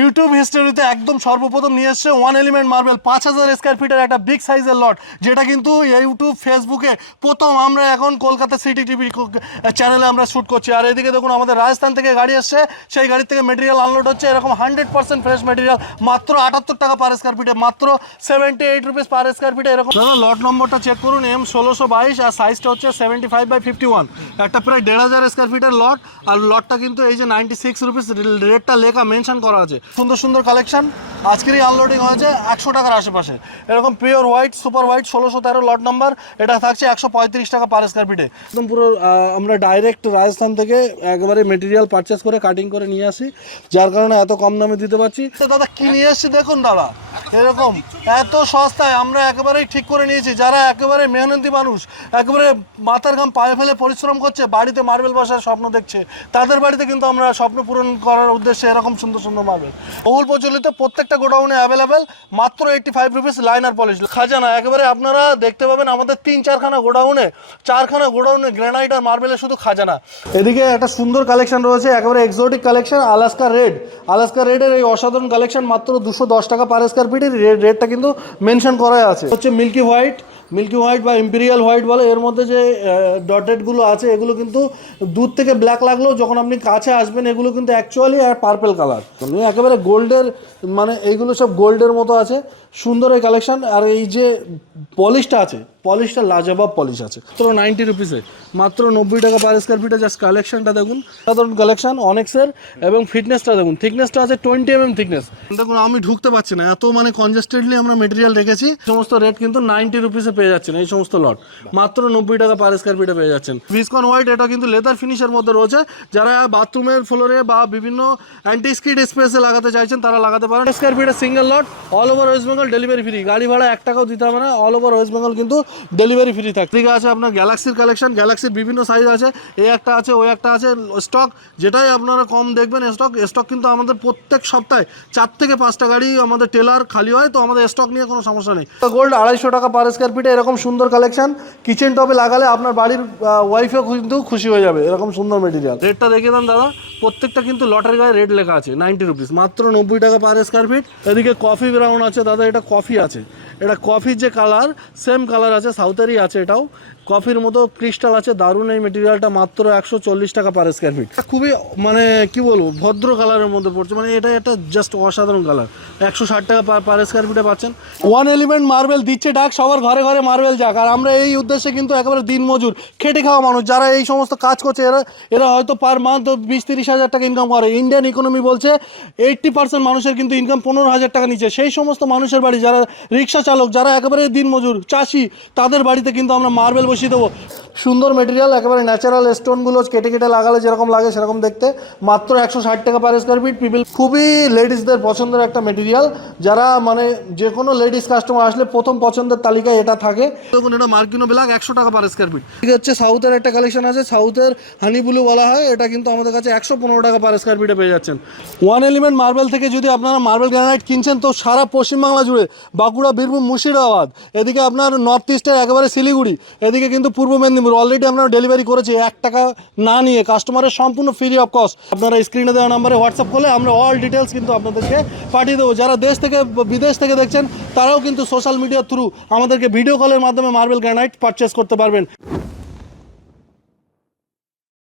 YouTube হিস্টোরিতে একদম সর্বপ্রথম নিয়ে এসছে ওয়ান এলিমেন্ট মার্বেল 5000 স্কোয়ার ফিটের একটা বিগ সাইজের লট, যেটা কিন্তু ইউটিউব ফেসবুকে প্রথম আমরা এখন কলকাতা সিটি টিভি চ্যানেলে আমরা শ্যুট করছি। আর এদিকে দেখুন আমাদের রাজস্থান থেকে গাড়ি আসছে, সেই গাড়ি থেকে মেটেরিয়াল আনলোড হচ্ছে। এরকম 100% ফ্রেশ মেটেরিয়াল মাত্র 78 টাকা পার স্কোয়ার ফিটে, মাত্র 78 রুপিস পার স্কোয়ার ফিটে। এরকম দাদা লট নম্বরটা চেক করুন, M1622 আর সাইজটা হচ্ছে 75/51, একটা প্রায় 1500 স্কোয়ার ফিটের লট। আর লটটা কিন্তু এই যে 96 রুপিস রেটটা লেখা মেনশন করা আছে। সুন্দর সুন্দর কালেকশন আজকেরই আনলোডিং হয়েছে 100 টাকার আশেপাশে। এরকম pure white super white 1613 lot number, এটা থাকছে 135 টাকা পার স্কোয়ার ফিটে। একদম পুরো আমরা ডাইরেক্ট রাজস্থান থেকে একেবারে মেটেরিয়াল পারচেস করে কাটিং করে নিয়ে আসি, যার কারণে এত কম দামে দিতে পারছি। দাদা কি নিয়ে এসছি দেখুন দাদা, এরকম এত সস্তায় আমরা একেবারেই ঠিক করে নিয়েছি। যারা একেবারে মেহনতি মানুষ, একেবারে মাথার ঘাম পায়ে ফেলে পরিশ্রম করছে, বাড়িতে মার্বেল বসার স্বপ্ন দেখছে, তাদের বাড়িতে কিন্তু আমরা স্বপ্ন পূরণ করার উদ্দেশ্যে এরকম সুন্দর সুন্দর মার্বেল বহুল প্রচলিত প্রত্যেকটা গোডাউনে অ্যাভেলেবেল, মাত্র 85 রুপিস লাইনার পলিশ খাজানা। একেবারে আপনারা দেখতে পাবেন আমাদের 3-4খানা গোডাউনে, 4খানা গোডাউনে গ্রানাইট আর মার্বেলের শুধু খাজানা। এদিকে একটা সুন্দর কালেকশন রয়েছে, একেবারে এক্সোটিক কালেকশন আলাস্কা রেডের এই অসাধারণ কালেকশন মাত্র 210 টাকা পার স্কোয়ার ফিটের রেটটা কিন্তু মেনশন করা আছে। হচ্ছে মিল্কি হোয়াইট বা ইম্পেরিয়াল হোয়াইট বলে, এর মধ্যে যে ডটেডগুলো আছে এগুলো কিন্তু দূর থেকে ব্ল্যাক লাগলেও যখন আপনি কাছে আসবেন এগুলো কিন্তু অ্যাকচুয়ালি আর পার্পেল কালার, একেবারে গোল্ডের, মানে এইগুলো সব গোল্ডের মতো আছে। সুন্দর এই কালেকশন। আর এই যে পলিশটা আছে, পলিশটা লাজবাব পলিশ আছে, মাত্র 90 রুপিসে, মাত্র 90 টাকা পার স্কোয়ার ফিটে। জাস্ট কালেকশনটা দেখুন, সাধারণ কালেকশন অনেক্সের, এবং ফিটনেসটা দেখুন, থিকনেসটা আছে 20 mm থিকনেস। দেখুন আমি ঢুকতে পারছি না, এত মানে কনজেস্টেডলি আমরা মেটেরিয়াল রেখেছি। সমস্ত রেট কিন্তু 90 রুপিসে পেয়ে যাচ্ছেন এই সমস্ত লট, মাত্র 90 টাকা পার স্কোয়ার ফিটে পেয়ে যাচ্ছেন। ভিসকন হোয়াইট, এটা কিন্তু লেদার ফিনিশের মধ্যে রয়েছে। যারা বাথরুমের ফ্লোরে বা বিভিন্ন অ্যান্টি স্কিড স্পেসে লাগাতে চাইছেন তারা লাগাতে পারেন। স্কোয়ার ফিটের single lot, all over West Bengal delivery free, গাড়ি ভাড়া 1 টাকাও দিতে হবে না, অল ওভার ওয়েস্ট বেঙ্গল কিন্তু ডেলিভারি ফ্রি থাকে। ঠিক আছে, আপনার গ্যালাক্সির কালেকশন, গ্যালাক্সির বিভিন্ন সাইজ আছে, এই একটা আছে ওই একটা আছে স্টক, যেটাই আপনারা কম দেখবেন স্টক কিন্তু আমাদের প্রত্যেক সপ্তাহে 4 থেকে 5টা গাড়ি আমাদের টেলার খালি হয়, তো আমাদের স্টক নিয়ে কোনো সমস্যা নেই। গোল্ড 250 টাকা পার স্কোয়ার ফিটে, এরকম সুন্দর কালেকশন কিচেন টপে লাগালে আপনার বাড়ির ওয়াইফও কিন্তু খুশি হয়ে যাবে, এরকম সুন্দর মেটেরিয়াল। রেটটা দেখে দেন দাদা, প্রত্যেকটা কিন্তু লটের গায়ে রেট লেখা আছে 90 রুপিস, মাত্র 90 টাকা পার স্কোয়ার ফিট। এদিকে কফি ব্রাউন আছে দাদা, এটা কফি আছে, এটা কফির যে কালার সেম কালার আছে, সাউথেরই আছে, এটাও কফির মতো ক্রিস্টাল আছে, দারুণ এই মেটেরিয়ালটা, মাত্র 140 টাকা পার স্কোয়ার ফিট। খুবই মানে কি বলবো, ভদ্র কালারের মধ্যে পড়ছে, মানে এটা একটা জাস্ট অসাধারণ কালার। 160 টাকা পার স্কোয়ার ফিটে পাচ্ছেন। ওয়ান এলিমেন্ট মার্বেল দিচ্ছে ডাক, সবার ঘরে ঘরে মার্বেল যাক। আর আমরা এই উদ্দেশ্যে কিন্তু একেবারে দিনমজুর খেটে খাওয়া মানুষ যারা এই সমস্ত কাজ করছে, এরা হয়তো পার মান্থ 20-30 হাজার টাকা ইনকাম করে। ইন্ডিয়ান ইকোনমি বলছে 80% মানুষের কিন্তু ইনকাম 15,000 টাকা নিচে। সেই সমস্ত মানুষের বাড়ি, যারা রিক্সা চালক, যারা একেবারে দিনমজুর চাষি, তাদের বাড়িতে কিন্তু আমরা মার্বেল বসিয়ে দেবো। সুন্দর মেটেরিয়াল, একেবারে ন্যাচারাল স্টোনগুলো কেটে কেটে লাগালে যেরকম লাগে সেরকম দেখতে, মাত্র 160 টাকা পার স্কোয়ার ফিট। পিপল খুবই লেডিসদের পছন্দের একটা মেটেরিয়াল, যারা মানে যে কোনো লেডিস কাস্টমার আসলে প্রথম পছন্দের তালিকায় এটা থাকে। দেখুন এটা মার্কিনো ব্ল্যাক 100 টাকা পার স্কোয়ার ফিট। ঠিক হচ্ছে সাউথের একটা কালেকশন আছে, সাউথের হানি ব্লু বলা হয়, এটা কিন্তু আমাদের কাছে 115 টাকা পার স্কোয়ার ফিটে পেয়ে যাচ্ছেন। ওয়ান এলিমেন্ট মার্বেল থেকে যদি আপনারা মার্বেল গ্রানাইট কিনছেন, তো সারা পশ্চিমবাংলা জুড়ে, বাঁকুড়া, বীরভূম, মুর্শিদাবাদ, এদিকে আপনার নর্থ ইস্টের একেবারে শিলিগুড়ি, এদিকে কিন্তু পূর্ব মেদিনীপুর অলরেডি আমরা ডেলিভারি করেছি 1 টাকা না নিয়ে, কাস্টমারের সম্পূর্ণ ফ্রি অফ কস্ট। আপনারা স্ক্রিনে দেওয়া নাম্বারে হোয়াটসঅ্যাপ করলে আমরা অল ডিটেলস কিন্তু আপনাদেরকে পাঠিয়ে দেবো। যারা দেশ থেকে বিদেশ থেকে দেখছেন তারাও কিন্তু সোশ্যাল মিডিয়ার থ্রু আমাদেরকে ভিডিও কলের মাধ্যমে মার্বেল গ্রানাইট পারচেস করতে পারবেন।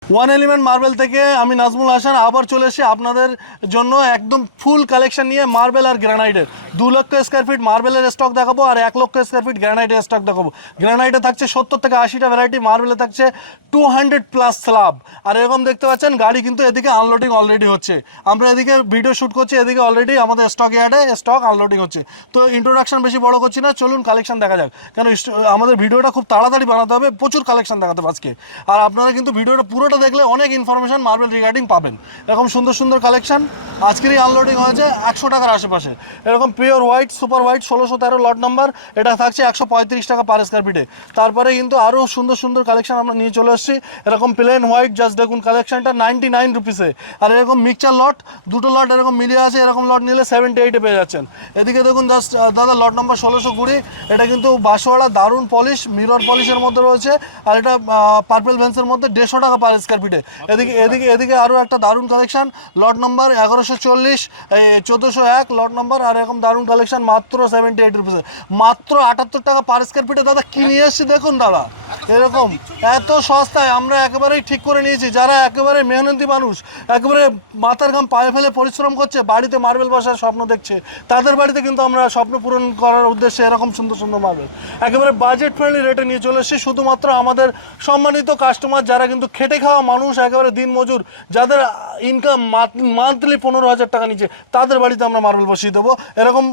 ওয়ান এলিমেন্ট মার্বেল থেকে আমি নাজমুল হাসান আবার চলে এসেছি আপনাদের জন্য একদম ফুল কালেকশন নিয়ে মার্বেল আর গ্রানাইটের। 2 লক্ষ স্কোয়ার ফিট মার্বেলের স্টক দেখাবো, আর 1 লক্ষ স্কোয়ার ফিট গ্রানাইটের স্টক দেখাবো। গ্রানাইটে থাকছে 70 থেকে 80টা ভ্যারাইটি, মার্বেলে থাকছে 200+ স্ল্যাব। আর এরকম দেখতে পাচ্ছেন গাড়ি কিন্তু এদিকে আনলোডিং অলরেডি হচ্ছে, আমরা এদিকে ভিডিও শ্যুট করছি, এদিকে অলরেডি আমাদের স্টক ইয়ার্ডে স্টক আনলোডিং হচ্ছে। তো ইন্ট্রোডাকশন বেশি বড় করছি না, চলুন কালেকশন দেখা যাক, কারণ আমাদের ভিডিওটা খুব তাড়াতাড়ি বানাতে হবে, প্রচুর কালেকশন দেখাতে হবে আজকে। আর আপনারা কিন্তু ভিডিওটা পুরোটা দেখলে অনেক ইনফরমেশন মার্বেল রিগার্ডিং পাবেন। এরকম সুন্দর সুন্দর কালেকশন আজকেরই আনলোডিং হয়েছে 100 টাকার আশেপাশে। এরকম pure white super white 1613 lot number, এটা থাকছে 135 টাকা পার স্কোয়ার ফিটে। তারপরে কিন্তু আরও সুন্দর সুন্দর কালেকশন আমরা নিয়ে চলে এসেছি, এরকম প্লেন হোয়াইট জাস্ট দেখুন কালেকশনটা 99 রুপিসে। আর এরকম মিক্সচার লট, দুটো লট এরকম মিলিয়ে আছে, এরকম লট নিলে 78-এ পেয়ে যাচ্ছেন। এদিকে দেখুন জাস্ট দাদা লট নাম্বার 1620, এটা কিন্তু বাঁশওয়ালা দারুণ পলিশ, মিরর পলিশের মধ্যে রয়েছে, আর এটা পার্পেল ভেন্সের মধ্যে 150 টাকা পার স্কোয়ার ফিটে। এদিকে আরও একটা দারুণ collection lot number 1140, 1401 lot number, আর এরকম দারুণ কালেকশন মাত্র 78 রুপিসে, মাত্র 78 টাকা পার স্কোয়ার ফিটে। দাদা কি নিয়ে এসছি দেখুন দাদা, এরকম এত সস্তায় আমরা একেবারেই ঠিক করে নিয়েছি। যারা একেবারে মেহনতি মানুষ, একেবারে মাথার ঘাম পায়ে ফেলে পরিশ্রম করছে, বাড়িতে মার্বেল বসার স্বপ্ন দেখছে, তাদের বাড়িতে কিন্তু আমরা স্বপ্ন পূরণ করার উদ্দেশ্যে এরকম সুন্দর সুন্দর মার্বেল একেবারে বাজেট ফ্রেন্ডলি রেটে নিয়ে চলে এসেছি। শুধুমাত্র আমাদের সম্মানিত কাস্টমার, যারা কিন্তু খেটে খাওয়া মানুষ, একেবারে দিন মজুর, যাদের ইনকাম মান্থলি 15,000 টাকা নিচে, তাদের বাড়িতে আমরা মার্বেল বসিয়ে দেবো। এরকম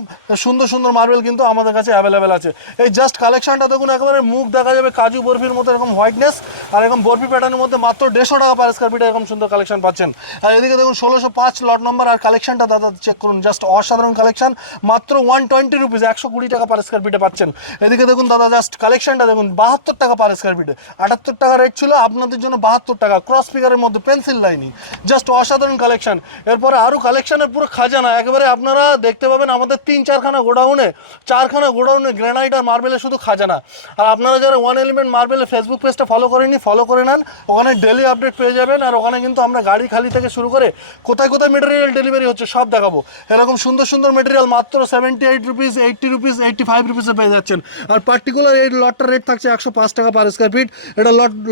সুন্দর সুন্দর মার্বেল কিন্তু আমাদের কাছে অ্যাভেলেবেল আছে। এই জাস্ট কালেকশনটা দেখুন, একেবারে মুখ দেখা যাবে কাজু বরফির মতো এরকম হোয়াইটনেস, আর এরকম বরফি প্যাটার্নের মধ্যে মাত্র 150 টাকা পার স্কোয়ার ফিটে এরকম সুন্দর কালেকশন পাচ্ছেন। আর এদিকে দেখুন 1605 লট নম্বর, আর কালেকশনটা দাদা চেক করুন, জাস্ট অসাধারণ কালেকশন, মাত্র 120 রুপিস, 120 টাকা পার স্কোয়ার ফিটে পাচ্ছেন। এদিকে দেখুন দাদা জাস্ট কালেকশনটা দেখুন, 72 টাকা পার স্কোয়ার ফিটে, 78 টাকা রেট ছিল, আপনাদের জন্য 72 টাকা, ক্রস ফিগারের মধ্যে পেন্সিল লাইনিং, জাস্ট অসাধারণ কালেকশন। এরপরে আরও কালেকশনের পুরো খাজানা, একেবারে আপনারা দেখতে পাবেন আমাদের 3-4খানা গোডাউনে, 4খানা গোডাউনে গ্রানাইট আর মার্বেলের শুধু খাজানা। আর আপনারা যারা ওয়ান এলিমেন্ট মার্বেলের ফেসবুক পেজটা ফলো করেননি, ফলো করে নেন, ওখানে ডেলি আপডেট পেয়ে যাবেন। আর ওখানে কিন্তু আমরা গাড়ি খালি থেকে শুরু করে কোথায় কোথায় মেটেরিয়াল ডেলিভারি হচ্ছে সব দেখাবো। এরকম সুন্দর সুন্দর মেটেরিয়াল মাত্র 78 রুপিস, 80 রুপিস, 85 রুপিসে পেয়ে যাচ্ছেন। আর পার্টিকুলার এই লটটার রেট থাকছে 105 টাকা পার স্কোয়ার ফিট। এটা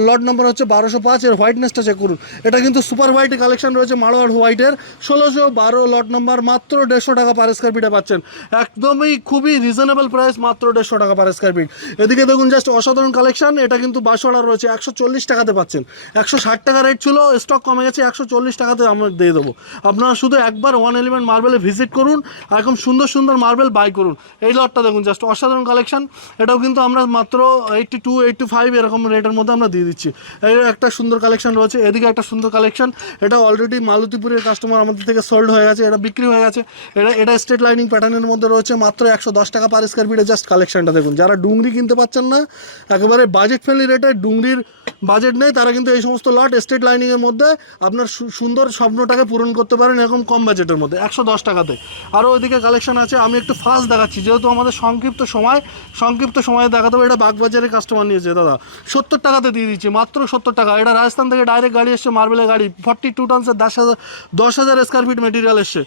লট নম্বর হচ্ছে 1205, এর হোয়াইটনেসটা চেক করুন, এটা কিন্তু সুপার হোয়াইটের কালেকশন রয়েছে, মারোয়ার হোয়াইটের 1612 লট নম্বর, মাত্র 150 টাকা পার স্কোয়ার ফিটে পাচ্ছেন, একদমই খুবই রিজনেবল প্রাইস, মাত্র 150 টাকা পার স্কোয়ার ফিট। এদিকে দেখুন জাস্ট অসাধারণ কালেকশন, এটা কিন্তু বাঁশওয়ালা রয়েছে, 140 টাকাতে পাচ্ছেন, 160 টাকা রেট ছিল, স্টক কমে গেছে, 140 টাকাতে আমরা দিয়ে দেবো। আপনারা শুধু একবার ওয়ান এলিমেন্ট মার্বেলে ভিজিট করুন, আর এরকম সুন্দর সুন্দর মার্বেল বাই করুন। এই লটটা দেখুন জাস্ট অসাধারণ কালেকশন, এটাও কিন্তু আমরা মাত্র 82, 85 এরকম রেটের মধ্যে আমরা দিয়ে দিচ্ছি। এর একটা সুন্দর কালেকশন রয়েছে, এদিকে একটা সুন্দর কালেকশন, এটা অলরেডি মালতীপুরের কাস্টমার আমাদের থেকে সোল্ড হয়ে গেছে, এটা বিক্রি হয়ে গেছে। এটা স্ট্রেট লাইনিং প্যাটার্নের মধ্যে রয়েছে, মাত্র 110 টাকা পার স্কোয়ার ফিটে। জাস্ট কালেকশনটা দেখুন, যারা ডুংরি কিনতে পাচ্ছেন না, একেবারে বাজেট ফ্রেন্ডলি রেটে, ডুংরির বাজেট নেই, তারা কিন্তু এই সমস্ত লট স্ট্রেট লাইনিংয়ের মধ্যে আপনার সুন্দর স্বপ্নটাকে পূরণ করতে পারেন এরকম কম বাজেটের মধ্যে 110 টাকাতে। আরও ওইদিকে কালেকশন আছে, আমি একটু ফাস্ট দেখাচ্ছি যেহেতু আমাদের সংক্ষিপ্ত সময়ে দেখাতে হবে। এটা বাগবাজারের কাস্টমার নিয়েছে দাদা, 70 টাকাতে দিয়ে দিচ্ছি, মাত্র 70 টাকা। এটা রাজস্থান থেকে ডাইরেক্ট গাড়ি এসছে, মার্বেলের গাড়ি, 42 টনসের 10,000 স্কোয়ার ফিট মেটেরিয়াল এসছে।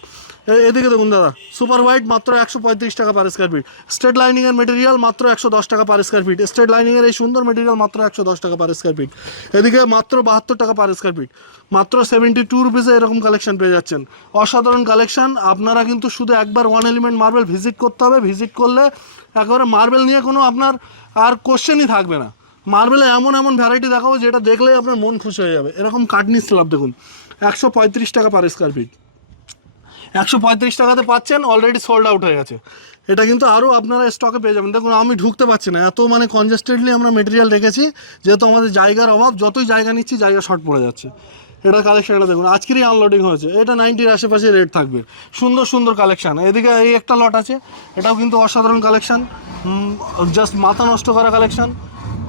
এদিকে দেখুন দাদা সুপার হোয়াইট, মাত্র 135 টাকা পার স্কোয়ার ফিট। স্ট্রেট লাইনিংয়ের মেটেরিয়াল মাত্র 110 টাকা পার স্কোয়ার ফিট। স্ট্রেট লাইনিংয়ের এই সুন্দর মেটেরিয়াল মাত্র 110 টাকা পার স্কোয়ার ফিট। এদিকে মাত্র 72 টাকা পার স্কোয়ার ফিট, মাত্র 72 রুপিসে এরকম কালেকশন পেয়ে যাচ্ছেন। অসাধারণ কালেকশন, আপনারা কিন্তু শুধু একবার ওয়ান এলিমেন্ট মার্বেল ভিজিট করতে হবে, ভিজিট করলে একেবারে মার্বেল নিয়ে কোনো আপনার আর কোশ্চেনই থাকবে না। মার্বেলে এমন এমন ভ্যারাইটি দেখাবো যেটা দেখলেই আপনার মন খুশি হয়ে যাবে। এরকম কাটনি স্ল্যাব দেখুন, 135 টাকা পার স্কোয়ার ফিট, 135 টাকাতে পাচ্ছেন, অলরেডি সোল্ড আউট হয়ে গেছে। এটা কিন্তু আরও আপনারা স্টকে পেয়ে যাবেন। দেখুন আমি ঢুকতে পারছি না, এত মানে কনজেস্টেডলি আমরা মেটেরিয়াল রেখেছি, যেহেতু আমাদের জায়গার অভাব, যতই জায়গা নিচ্ছি জায়গা শর্ট পড়ে যাচ্ছে। এটা কালেকশানটা দেখুন, আজকেরই আনলোডিং হয়েছে, এটা 90-র আশেপাশে রেট থাকবে। সুন্দর সুন্দর কালেকশান। এদিকে এই একটা লট আছে, এটাও কিন্তু অসাধারণ কালেকশান, জাস্ট মাথা নষ্ট করা কালেকশান,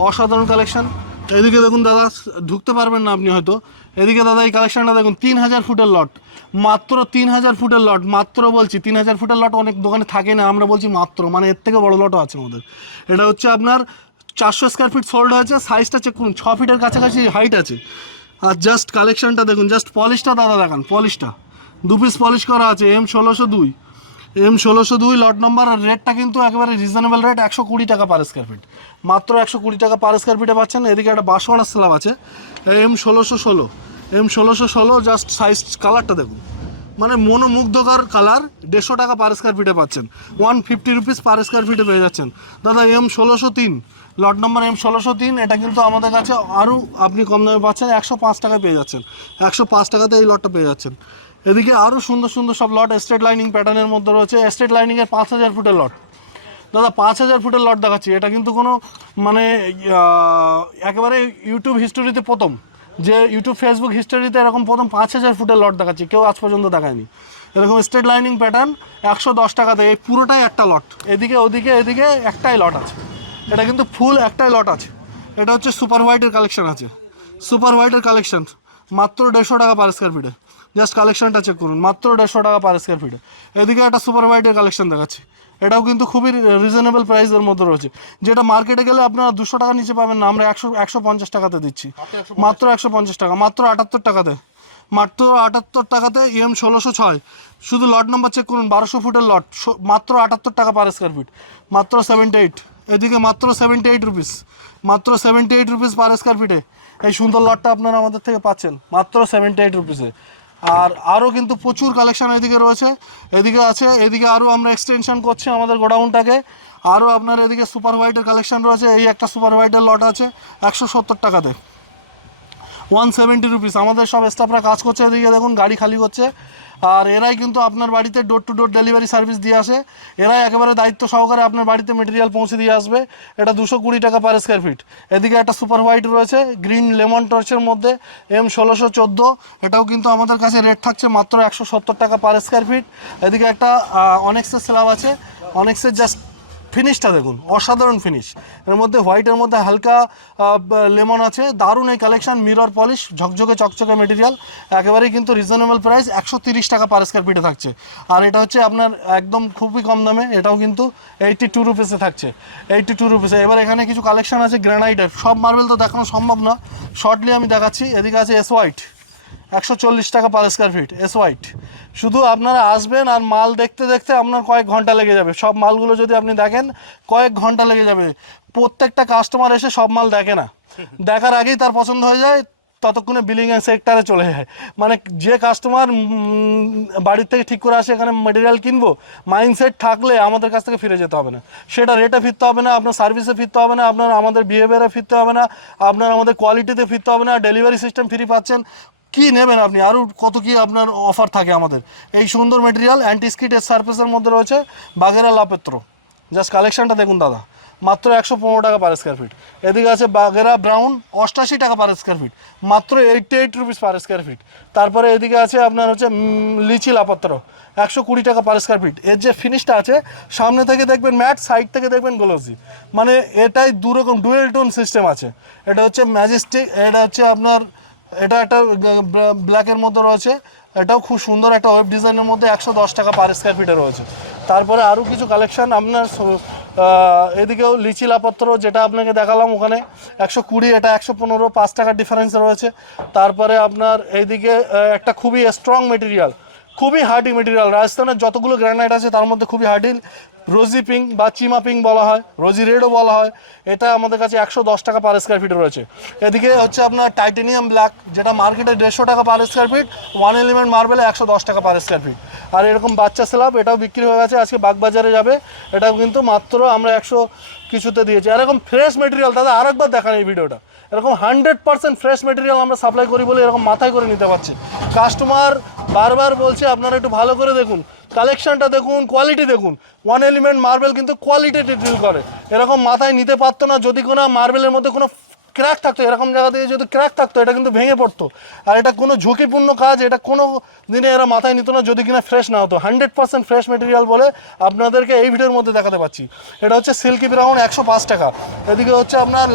অসাধারণ কালেকশান। এদিকে দেখুন দাদা, ঢুকতে পারবেন না আপনি হয়তো। এদিকে দাদা এই কালেকশানটা দেখুন, 3000 ফুটের লট, মাত্র 3000 ফুটের লট, মাত্র বলছি 3000 ফুটের লট অনেক দোকানে থাকে না, আমরা বলছি মাত্র, মানে এর থেকে বড় লটও আছে আমাদের। এটা হচ্ছে আপনার 400 স্কোয়ার ফিট সোল্ড হয়েছে, সাইজটা চেক করুন, 6 ফিটের কাছাকাছি হাইট আছে। আর জাস্ট কালেকশানটা দেখুন, জাস্ট পলিশটা দাদা দেখান, পলিশটা 2 পিস পলিশ করা আছে, M1602 লট নম্বর। আর রেটটা কিন্তু একেবারে রিজনেবল রেট, 120 টাকা পার স্কোয়ার ফিট, মাত্র 120 টাকা পার স্কোয়ার ফিটে পাচ্ছেন। এদিকে একটা বাঁশওয়ালা স্ল্যাব আছে, M1616, জাস্ট সাইজ কালারটা দেখুন, মানে মনোমুগ্ধকর কালার, 150 টাকা পার স্কোয়ার ফিটে পাচ্ছেন, 150 রুপিস পার স্কোয়ার ফিটে পেয়ে যাচ্ছেন। দাদা M1603 লট নম্বর, M1603, এটা কিন্তু আমাদের কাছে আরও আপনি কম দামে পাচ্ছেন, 105 টাকায় পেয়ে যাচ্ছেন, 105 টাকাতে এই লটটা পেয়ে যাচ্ছেন। এদিকে আরও সুন্দর সুন্দর সব লট স্ট্রেট লাইনিং প্যাটার্নের মধ্যে রয়েছে। স্ট্রেট লাইনিংয়ের 5000 ফুটের লট, দাদা 5000 ফুটের লট দেখাচ্ছি। এটা কিন্তু কোনো মানে একেবারে ইউটিউব হিস্টোরিতে প্রথম, যে ইউটিউব ফেসবুক হিস্টোরিতে এরকম প্রথম 5000 ফুটের লট দেখাচ্ছি, কেউ আজ পর্যন্ত দেখায়নি। এরকম স্ট্রেট লাইনিং প্যাটার্ন 110 টাকাতে। এই পুরোটাই একটা লট, এদিকে ওদিকে এদিকে একটাই লট আছে, এটা কিন্তু ফুল একটাই লট আছে। এটা হচ্ছে সুপার হোয়াইটের কালেকশন আছে, সুপার হোয়াইটের কালেকশন মাত্র 150 টাকা পার স্কোয়ার ফিটে। জাস্ট কালেকশনটা চেক করুন, মাত্র 150 টাকা পার স্কোয়ার ফিটে। এদিকে একটা সুপার হোয়াইটের কালেকশন দেখাচ্ছি, এটাও কিন্তু খুবই রিজনেবল প্রাইসের মধ্যে রয়েছে, যেটা মার্কেটে গেলে আপনারা 200 টাকা নিচে পাবেন না, আমরা 150 টাকাতে দিচ্ছি, মাত্র 150 টাকা, মাত্র 78 টাকাতে, মাত্র 78 টাকাতে। EM 1606, শুধু লট নাম্বার চেক করুন, 1200 ফুটের লট, মাত্র 78 টাকা পার স্কোয়ার ফিট, মাত্র 78। এদিকে মাত্র 78 রুপিস, মাত্র 78 রুপিস পার স্কোয়ার ফিটে এই সুন্দর লটটা আপনারা আমাদের থেকে পাচ্ছেন মাত্র 78 রুপিসে। আর আরও কিন্তু প্রচুর কালেকশন এদিকে রয়েছে, এদিকে আছে, এদিকে আরও আমরা এক্সটেনশন করছি আমাদের গোডাউনটাকে। আরও আপনার এদিকে সুপার হোয়াইটের কালেকশন রয়েছে, এই একটা সুপার হোয়াইটের লট আছে 170 টাকাতে, 170 রুপিস। আমাদের সব স্টাফরা কাজ করছে, এদিকে দেখুন গাড়ি খালি করছে, আর এরাই কিন্তু আপনার বাড়িতে door to door delivery service দিয়ে আসে, এরাই একেবারে দায়িত্ব সহকারে আপনার বাড়িতে মেটেরিয়াল পৌঁছে দিয়ে আসবে। এটা 220 টাকা পার স্কোয়ার ফিট। এদিকে একটা সুপার হোয়াইট রয়েছে গ্রিন লেমন টর্চের মধ্যে, M 1614, এটাও কিন্তু আমাদের কাছে রেট থাকছে মাত্র 170 টাকা পার স্কোয়ার ফিট। এদিকে একটা অনেক্সের স্ল্যাব আছে, অনেক্সের জাস্ট ফিনিশটা দেখুন, অসাধারণ ফিনিশ, এর মধ্যে হোয়াইটের মধ্যে হালকা লেমন আছে, দারুণ এই কালেকশন, মিরর পলিশ, ঝকঝকে চকচকে মেটেরিয়াল, একেবারেই কিন্তু রিজনেবল প্রাইস, 130 টাকা পার স্কোয়ার ফিটে থাকছে। আর এটা হচ্ছে আপনার একদম খুবই কম দামে, এটাও কিন্তু 82 রুপিসে থাকছে, 82 রুপিসে। এবার এখানে কিছু কালেকশন আছে গ্রানাইটের, সব মার্বেল তো দেখানো সম্ভব না, শর্টলি আমি দেখাচ্ছি। এদিকে আছে এস হোয়াইট, 140 টাকা per square fit, S white. শুধু আপনারা আসবেন আর মাল দেখতে দেখতে আপনার কয়েক ঘন্টা লেগে যাবে, সব মালগুলো যদি আপনি দেখেন কয়েক ঘন্টা লেগে যাবে। প্রত্যেকটা কাস্টমার এসে সব মাল দেখে না, দেখার আগেই তার পছন্দ হয়ে যায়, ততক্ষণে বিলিংয়ের সেক্টরে চলে যায়। মানে যে কাস্টমার বাড়ির থেকে ঠিক করে আসে এখানে মেটেরিয়াল কিনবো, মাইন্ডসেট থাকলে আমাদের কাছ থেকে ফিরে যেতে হবে না, সেটা রেটে ফিরতে হবে না, আপনার সার্ভিসে ফিরতে হবে না, আপনার আমাদের বিহেভিয়ারে ফিরতে হবে না, আপনার আমাদের কোয়ালিটিতে ফিরতে হবে না, ডেলিভারি সিস্টেম ফ্রি পাচ্ছেন। কি নেবেন আপনি, আরও কত কি আপনার অফার থাকে আমাদের। এই সুন্দর মেটেরিয়াল অ্যান্টি স্কিড সারফেসের মধ্যে রয়েছে বাগেরা লাপেত্র, জাস্ট কালেকশনটা দেখুন দাদা, মাত্র 115 টাকা পার স্কোয়ার ফিট। এদিকে আছে বাগেরা ব্রাউন, 88 টাকা পার স্কোয়ার ফিট, মাত্র 88 রুপিস পার স্কোয়ার ফিট। তারপরে এদিকে আছে আপনার হচ্ছে লিচি লাপাত্র, 120 টাকা পার স্কোয়ার ফিট। এর যে ফিনিশটা আছে, সামনে থেকে দেখবেন ম্যাট, সাইড থেকে দেখবেন গ্লোসি, মানে এটাই দুরকম ডুয়েল টোন সিস্টেম আছে। এটা হচ্ছে ম্যাজেস্টিক, এটা হচ্ছে আপনার, এটা একটা ব্ল্যাকের মধ্যে রয়েছে, এটাও খুব সুন্দর একটা ওয়েব ডিজাইনের মধ্যে 110 টাকা পার স্কোয়ার ফিটে রয়েছে। তারপরে আরও কিছু কালেকশান আপনার এদিকেও লিচি লাপত্র, যেটা আপনাকে দেখালাম ওখানে 120, এটা 115, 5 টাকার ডিফারেন্স রয়েছে। তারপরে আপনার এইদিকে একটা খুবই স্ট্রং মেটেরিয়াল, খুবই হার্ডি মেটেরিয়াল, রাজস্থানের যতগুলো গ্রানাইট আছে তার মধ্যে খুবই হার্ডি, রোজি পিঙ্ক বা চিমা পিঙ্ক বলা হয়, রোজি রেডও বলা হয়, এটা আমাদের কাছে 110 টাকা পার স্কোয়ার ফিট রয়েছে। এদিকে হচ্ছে আপনার টাইটেনিয়াম ব্ল্যাক, যেটা মার্কেটে 150 টাকা পার স্কোয়ার ফিট, 1 এলিমেন্ট মার্বেলে 110 টাকা পার স্কোয়ার ফিট। আর এরকম বাচ্চা স্ল্যাব, এটাও বিক্রি হয়ে গেছে, আজকে বাগবাজারে যাবে, এটাও কিন্তু মাত্র আমরা 100 কিছুতে দিয়েছি। আর এরকম ফ্রেশ মেটেরিয়াল দাদা, আরেকবার দেখান এই ভিডিওটা, এরকম 100% ফ্রেশ মেটেরিয়াল আমরা সাপ্লাই করি বলে এরকম মাথায় করে নিতে পারছি। কাস্টমার বারবার বলছে আপনারা একটু ভালো করে দেখুন, কালেকশনটা দেখুন, কোয়ালিটি দেখুন। 1 এলিমেন্ট মার্বেল কিন্তু কোয়ালিটি ডিল করে, এরকম মাথায় নিতে পারতো না যদি কোনো মার্বেলের মধ্যে কোনো ক্র্যাক থাকতো, এরকম জায়গা থেকে যদি ক্র্যাক থাকতো এটা কিন্তু ভেঙে পড়তো। আর এটা কোনো ঝুঁকিপূর্ণ কাজ, এটা কোনো দিনে এরা মাথায় নিত না যদি কিনা ফ্রেশ না হতো। 100% ফ্রেশ মেটেরিয়াল বলে আপনাদেরকে এই ভিডিওর মধ্যে দেখাতে পাচ্ছি। এটা হচ্ছে সিল্কি ব্রাউন, 105 টাকা। এদিকে হচ্ছে আপনার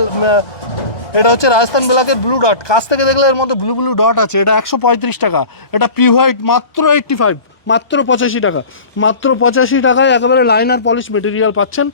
এটা হচ্ছে রাজস্থান ব্ল্যাকের ব্লু ডট, কাছ থেকে দেখলে এর মধ্যে ব্লু ব্লু ডট আছে, এটা 135 টাকা। এটা প্রি হোয়াইট মাত্র 85, মাত্র 85 টাকা, মাত্র 85 টাকায় একেবারে লাইনার পলিশ মেটেরিয়াল পাচ্ছেন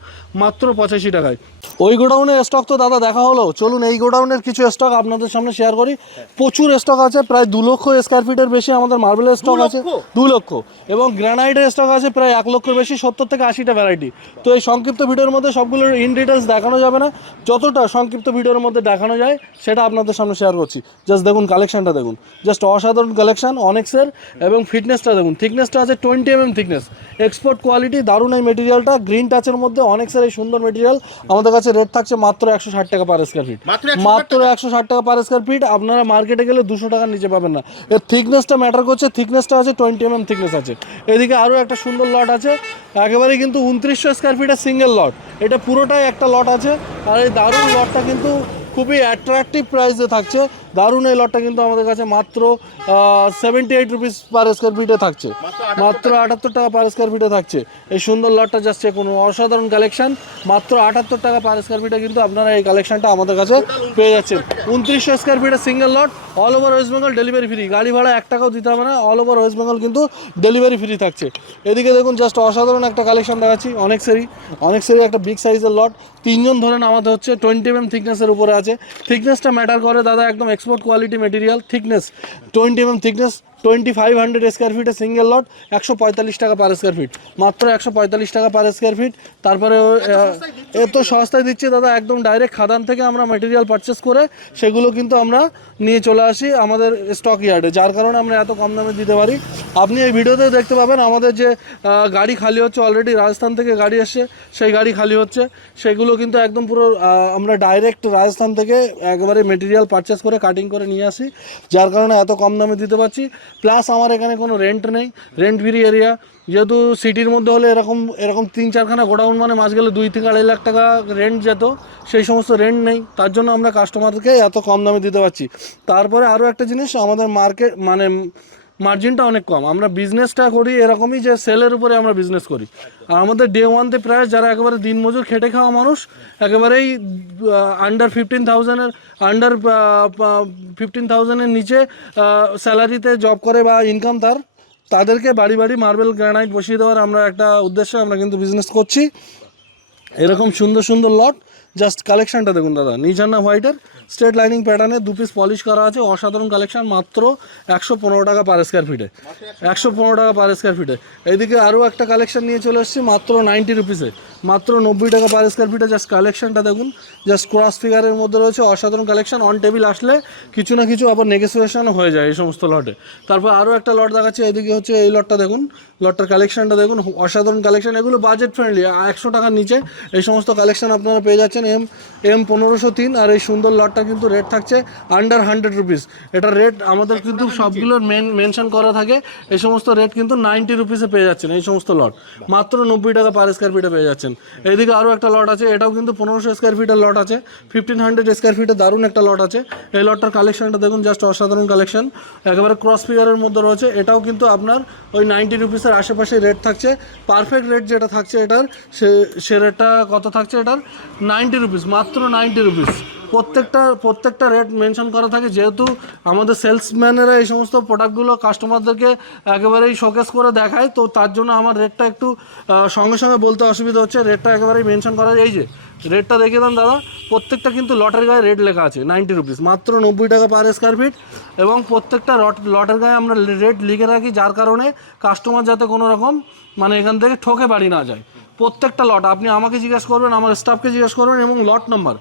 মাত্র 85 টাকায়। ওই গোডাউনের স্টক তো দাদা দেখা হলো, চলুন এই গোডাউনের কিছু স্টক আপনাদের সামনে শেয়ার করি। প্রচুর স্টক আছে, প্রায় 2 লক্ষ স্কোয়ার ফিটের বেশি আমাদের মার্বেলের স্টক আছে, 2 লক্ষ, এবং গ্রানাইটের স্টক আছে প্রায় 1 লক্ষের বেশি, 70 থেকে 80টা ভ্যারাইটি। তো এই সংক্ষিপ্ত ভিডিওর মধ্যে সবগুলোর ইন ডিটেলস দেখানো যাবে না, যতটা সংক্ষিপ্ত ভিডিওর মধ্যে দেখানো যায় সেটা আপনাদের সামনে শেয়ার করছি। জাস্ট দেখুন কালেকশনটা দেখুন, জাস্ট অসাধারণ কালেকশন অনেক্সের, এবং ফিটনেসটা দেখুন, থিকনেসটা আছে 20 mm থিকনেস, এক্সপোর্ট কোয়ালিটি, দারুণ এই মেটেরিয়ালটা, গ্রিন টাচের মধ্যে অনেক্সের এই সুন্দর মেটেরিয়াল আমাদের কাছে রেট থাকছে মাত্র 160 টাকা পার স্কোয়ার ফিট, মাত্র 160 টাকা পার স্কোয়ার ফিট। আপনারা মার্কেটে গেলে 200 টাকার নিচে পাবেন না। এর থিকনেসটা ম্যাটার করছে, থিকনেসটা আছে 20 mm থিকনেস আছে। এদিকে আরও একটা সুন্দর লট আছে, একেবারে কিন্তু 2900 স্কোয়ার ফিটের সিঙ্গেল লট, এটা পুরোটাই একটা লট আছে। আর এই দারুণ লটটা কিন্তু খুবই অ্যাট্রাকটিভ প্রাইসে থাকছে, দারুণ এই লটটা কিন্তু আমাদের কাছে মাত্র 78 রুপিস পার স্কোয়ার ফিটে থাকছে, মাত্র 78 টাকা পার স্কোয়ার ফিটে থাকছে। এই সুন্দর লটটা যাচ্ছে কোনো অসাধারণ কালেকশন, মাত্র 78 টাকা পার স্কোয়ার ফিটে কিন্তু আপনারা এই কালেকশনটা আমাদের কাছে পেয়ে যাচ্ছেন। 2900 স্কোয়ার ফিটের single lot, all over West Bengal delivery free, গাড়ি ভাড়া 1 টাকাও দিতে হবে না, অল ওভার ওয়েস্ট বেঙ্গল কিন্তু ডেলিভারি ফ্রি থাকছে। এদিকে দেখুন জাস্ট অসাধারণ একটা কালেকশন দেখাচ্ছি, অনেক সেরি একটা বিগ সাইজের লট, 3 জন ধরে নামাতে হচ্ছে, 20 mm থিকনেসের উপরে আছে। থিকনেসটা ম্যাটার করে দাদা, একদম export quality material, thickness 20 mm thickness, 2500 square ফিটে সিঙ্গেল লট, 145 টাকা পার স্কোয়ার ফিট, মাত্র 145 টাকা পার স্কোয়ার ফিট। তারপরে এত সস্তায় দিচ্ছি দাদা, একদম ডাইরেক্ট খাদান থেকে আমরা মেটেরিয়াল পারচেস করে সেগুলো কিন্তু আমরা নিয়ে চলে আসি আমাদের স্টক ইয়ার্ডে, যার কারণে আমরা এত কম দামে দিতে পারি। আপনি এই ভিডিওতে দেখতে পাবেন আমাদের যে গাড়ি খালি হচ্ছে, অলরেডি রাজস্থান থেকে গাড়ি আসছে, সেই গাড়ি খালি হচ্ছে, সেগুলো কিন্তু একদম পুরো আমরা ডাইরেক্ট রাজস্থান থেকে একেবারে মেটেরিয়াল পারচেস করে কাটিং করে নিয়ে আসি, যার কারণে এত কম দামে দিতে পারছি। প্লাস আমার এখানে কোনো রেন্ট নেই, রেন্ট ফ্রি এরিয়া, যেহেতু সিটির মধ্যে হলে এরকম 3-4খানা গোডাউন মানে মাস গেলে 2 থেকে 2.5 লাখ টাকা রেন্ট যেত, সেই সমস্ত রেন্ট নেই, তার জন্য আমরা কাস্টমারকে এত কম দামে দিতে পারছি। তারপরে আরও একটা জিনিস, আমাদের মার্কেট মানে মার্জিনটা অনেক কম, আমরা বিজনেসটা করি এরকমই যে সেলের উপরে আমরা বিজনেস করি। আর আমাদের ডে ওয়ানতে প্রায় যারা একেবারে দিনমজুর খেটে খাওয়া মানুষ, একেবারেই আন্ডার 15,000-এর নিচে স্যালারিতে জব করে বা ইনকাম তাদেরকে বাড়ি বাড়ি মার্বেল গ্রানাইট বসিয়ে দেওয়ার আমরা একটা উদ্দেশ্যে আমরা কিন্তু বিজনেস করছি। এরকম সুন্দর সুন্দর লট, জাস্ট কালেকশনটা দেখুন দাদা, নিঝান্না হোয়াইটের স্ট্রেট লাইনিং প্যাটার্নে 2 পিস পলিশ করা আছে, অসাধারণ কালেকশন, মাত্র 115 টাকা পার স্কোয়ার ফিটে, 115 টাকা পার স্কোয়ার ফিটে। এইদিকে আরও একটা কালেকশন নিয়ে চলে এসেছি মাত্র 90 রুপিসে, মাত্র 90 টাকা পার স্কোয়ার ফিটে। জাস্ট কালেকশনটা দেখুন, জাস্ট ক্রস ফিগারের মধ্যে রয়েছে, অসাধারণ কালেকশন। অন টেবিল আসলে কিছু না কিছু আবার নেগোসিয়েশন হয়ে যায় এই সমস্ত লটে। তারপর আরও একটা লট দেখাচ্ছি, এইদিকে হচ্ছে এই লটটা দেখুন, লটটার কালেকশনটা দেখুন, অসাধারণ কালেকশন, এগুলো বাজেট ফ্রেন্ডলি, 100 টাকার নিচে এই সমস্ত কালেকশন আপনারা পেয়ে যাচ্ছেন। এম 1503, আর এই সুন্দর লটটা কিন্তু রেট থাকছে আন্ডার 100 রুপিস। এটা রেট আমাদের কিন্তু সবগুলোর মেনশন করা থাকে, এই সমস্ত রেট কিন্তু 90 রুপিসে পেয়ে যাচ্ছেন এই সমস্ত লট, মাত্র 90 টাকা পার স্কোয়ার ফিটে পেয়ে যাচ্ছেন। এইদিকে আরও একটা লট আছে, এটাও কিন্তু 1500 স্কোয়ার ফিটের লট আছে, 1500 স্কোয়ার ফিটে দারুণ একটা লট আছে। এই লটটার কালেকশনটা দেখুন, জাস্ট অসাধারণ কালেকশন, একেবারে ক্রস ফিগারের মধ্যে রয়েছে। এটাও কিন্তু আপনার ওই 90 রুপিসের আশেপাশে রেট থাকছে। পারফেক্ট রেট যেটা থাকছে এটার, সে রেটটা কত থাকছে এটার, 90 রুপিস, মাত্র 90 রুপিস। প্রত্যেকটা রেট মেনশন করা থাকে, যেহেতু আমাদের সেলসম্যানেরা এই সমস্ত প্রোডাক্টগুলো কাস্টমারদেরকে একেবারেই শোকেস করে দেখায়, তো তার জন্য আমার রেটটা একটু সঙ্গে সঙ্গে বলতে অসুবিধা হচ্ছে, রেটটা একেবারেই মেনশন করা। এই যে রেটটা দেখিয়ে দেন দাদা, প্রত্যেকটা কিন্তু লটের গায়ে রেট লেখা আছে, 90 রুপিস, মাত্র 90 টাকা পার স্কোয়ার ফিট। এবং প্রত্যেকটা লটের গায়ে আমরা রেট লিখে রাখি, যার কারণে কাস্টমার যাতে কোনো রকম মানে এখান থেকে ঠকে বাড়ি না যায়। প্রত্যেকটা লট আপনি আমাকে জিজ্ঞেস করবেন, আমার স্টাফকে জিজ্ঞেস করবেন, এবং লট নাম্বার,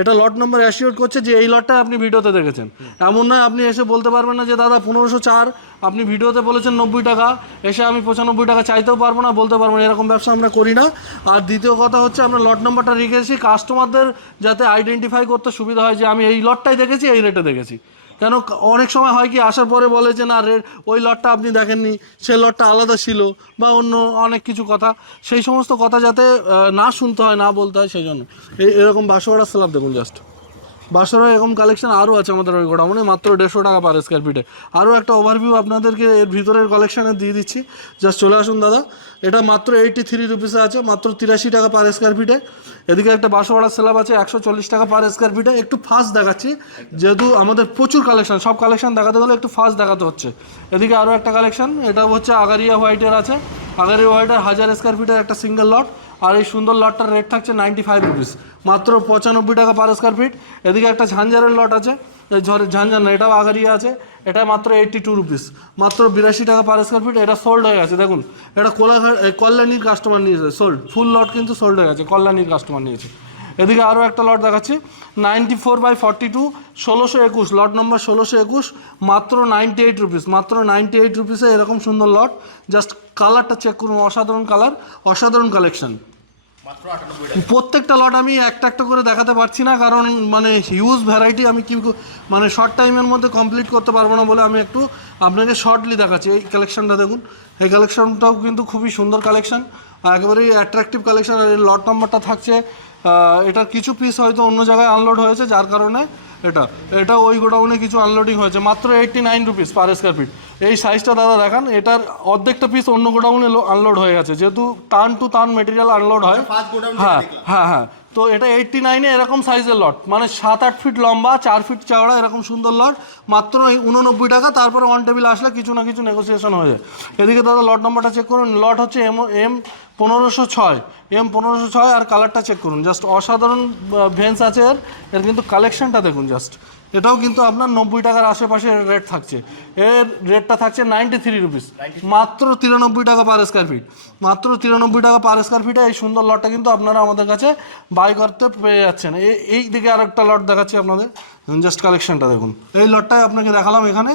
এটা লট নাম্বার অ্যাসিওর করছে যে এই লটটা আপনি ভিডিওতে দেখেছেন। এমন নয় আপনি এসে বলতে পারবেন না যে দাদা 1504, আপনি ভিডিওতে বলেছেন 90 টাকা, এসে আমি 95 টাকা চাইতেও পারবো না, বলতে পারবো না, এরকম ব্যবসা আমরা করি না। আর দ্বিতীয় কথা হচ্ছে, আমরা লট নাম্বারটা রেখেছি কাস্টমারদের যাতে আইডেন্টিফাই করতে সুবিধা হয়, যে আমি এই লটটাই দেখেছি, এই রেটে দেখেছি। কেন অনেক সময় হয় কি, আসার পরে বলে যে না রেট, ওই লটটা আপনি দেখেননি, সে লটটা আলাদা ছিল, বা অন্য অনেক কিছু কথা, সেই সমস্ত কথা যাতে না শুনতে হয়, না বলতে হয়, সেই জন্য এরকম বাসোয়ারা স্ল্যাব দেখুন, জাস্ট বাসরা এরকম কালেকশন আরও আছে আমাদের ওই গোডাউনে, মাত্র 150 টাকা পার স্কোয়ার ফিটে। আরও একটা ওভারভিউ আপনাদেরকে এর ভিতরের কালেকশানে দিয়ে দিচ্ছি, জাস্ট চলে আসুন দাদা। এটা মাত্র 83 রুপিসে আছে, মাত্র 83 টাকা পার স্কোয়ার ফিটে। এদিকে একটা বাসোয়ারা স্ল্যাব আছে 140 টাকা পার স্কোয়ার ফিটে। একটু ফাস্ট দেখাচ্ছি, যেহেতু আমাদের প্রচুর কালেকশন, সব কালেকশন দেখাতে গেলে একটু ফাস্ট দেখাতে হচ্ছে। এদিকে আরও একটা কালেকশন, এটা হচ্ছে আগারিয়া হোয়াইটের আছে, আগারিয়া হোয়াইটের 1000 স্কোয়ার ফিটের একটা সিঙ্গেল লট। আর এই সুন্দর লটটার রেট থাকছে 95 রুপিস, মাত্র 95 টাকা পার স্কোয়ার ফিট। এদিকে একটা ঝাঞ্ঝারের লট আছে, ঝাঞ্ঝার না, এটাও আগারিয়া আছে, এটা মাত্র 82 রুপিস, মাত্র 82 টাকা পার স্কোয়ার ফিট। এটা সোল্ড হয়ে গেছে, দেখুন এটা কল্যাণীর কাস্টমার নিয়েছে, সোল্ড, ফুল লট কিন্তু সোল্ড হয়ে গেছে, কল্যাণীর কাস্টমার নিয়েছে। এদিকে আরও একটা লট দেখাচ্ছি, 94/42, 1621, লট নম্বর 1621, মাত্র 98 রুপিস, মাত্র 98 রুপিসে এরকম সুন্দর লট। জাস্ট কালারটা চেক করুন, অসাধারণ কালার, অসাধারণ কালেকশন। প্রত্যেকটা লট আমি একটা একটা করে দেখাতে পারছি না, কারণ মানে হিউজ ভ্যারাইটি, আমি কি মানে শর্ট টাইমের মধ্যে কমপ্লিট করতে পারবো না বলে আমি একটু আপনাকে শর্টলি দেখাচ্ছি। এই কালেকশনটা দেখুন, এই কালেকশনটাও কিন্তু খুবই সুন্দর কালেকশন, একেবারেই অ্যাট্রাকটিভ কালেকশন। এর লট নাম্বারটা থাকছে, এটার কিছু পিস হয়তো অন্য জায়গায় আনলোড হয়েছে, যার কারণে এটা এটা ওই গোডাউনে কিছু আনলোডিং হয়েছে, মাত্র 89 রুপিস পার স্কোয়ার ফিট। এই সাইজটা দাদা দেখান, এটার অর্ধেকটা পিস অন্য গোডাউনে আনলোড হয়ে গেছে, যেহেতু টান টু টান মেটেরিয়াল আনলোড হয়। হ্যাঁ হ্যাঁ হ্যাঁ, তো এটা 89-এ এরকম সাইজের লট, মানে 7-8 ফিট লম্বা, 4 ফিট চওড়া, এরকম সুন্দর লট, মাত্র 89 টাকা। তারপরে অন টেবিল আসলে কিছু না কিছু নেগোসিয়েশন হয়ে যায়। এদিকে দাদা লট নাম্বারটা চেক করুন, লট হচ্ছে M1506 আর কালারটা চেক করুন, জাস্ট অসাধারণ ভেন্স আছে এর। এর কিন্তু কালেকশনটা দেখুন জাস্ট, এটাও কিন্তু আপনার 90 টাকার আশেপাশে রেট থাকছে। এর রেটটা থাকছে 93 রুপিস, মাত্র 93 টাকা পার স্কোয়ার ফিট, মাত্র 93 টাকা পার স্কোয়ার ফিটে এই সুন্দর লটটা কিন্তু আপনারা আমাদের কাছে বাই করতে পেয়ে যাচ্ছেন। এই দিকে আরেকটা লট দেখাচ্ছি আপনাদের, জাস্ট কালেকশনটা দেখুন। এই লটটাই আপনাকে দেখালাম এখানে,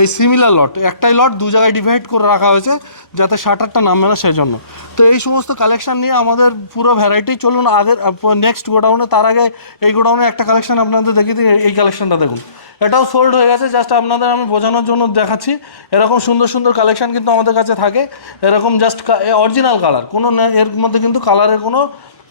এই সিমিলার লট, একটাই লট দু জায়গায় ডিভাইড করে রাখা হয়েছে যাতে শাটারটা নামবে না সেই জন্য। তো এই সমস্ত কালেকশন নিয়ে আমাদের পুরো ভ্যারাইটি। চলুন আগের নেক্সট গোডাউনে, তার আগে এই গোডাউনে একটা কালেকশন আপনাদের দেখিয়ে দিই। এই কালেকশনটা দেখুন, এটাও সোল্ড হয়ে গেছে, জাস্ট আপনাদের আমি বোঝানোর জন্য দেখাচ্ছি। এরকম সুন্দর সুন্দর কালেকশন কিন্তু আমাদের কাছে থাকে, এরকম জাস্ট অরিজিনাল কালার, কোনো এর মধ্যে কিন্তু কালারের কোনো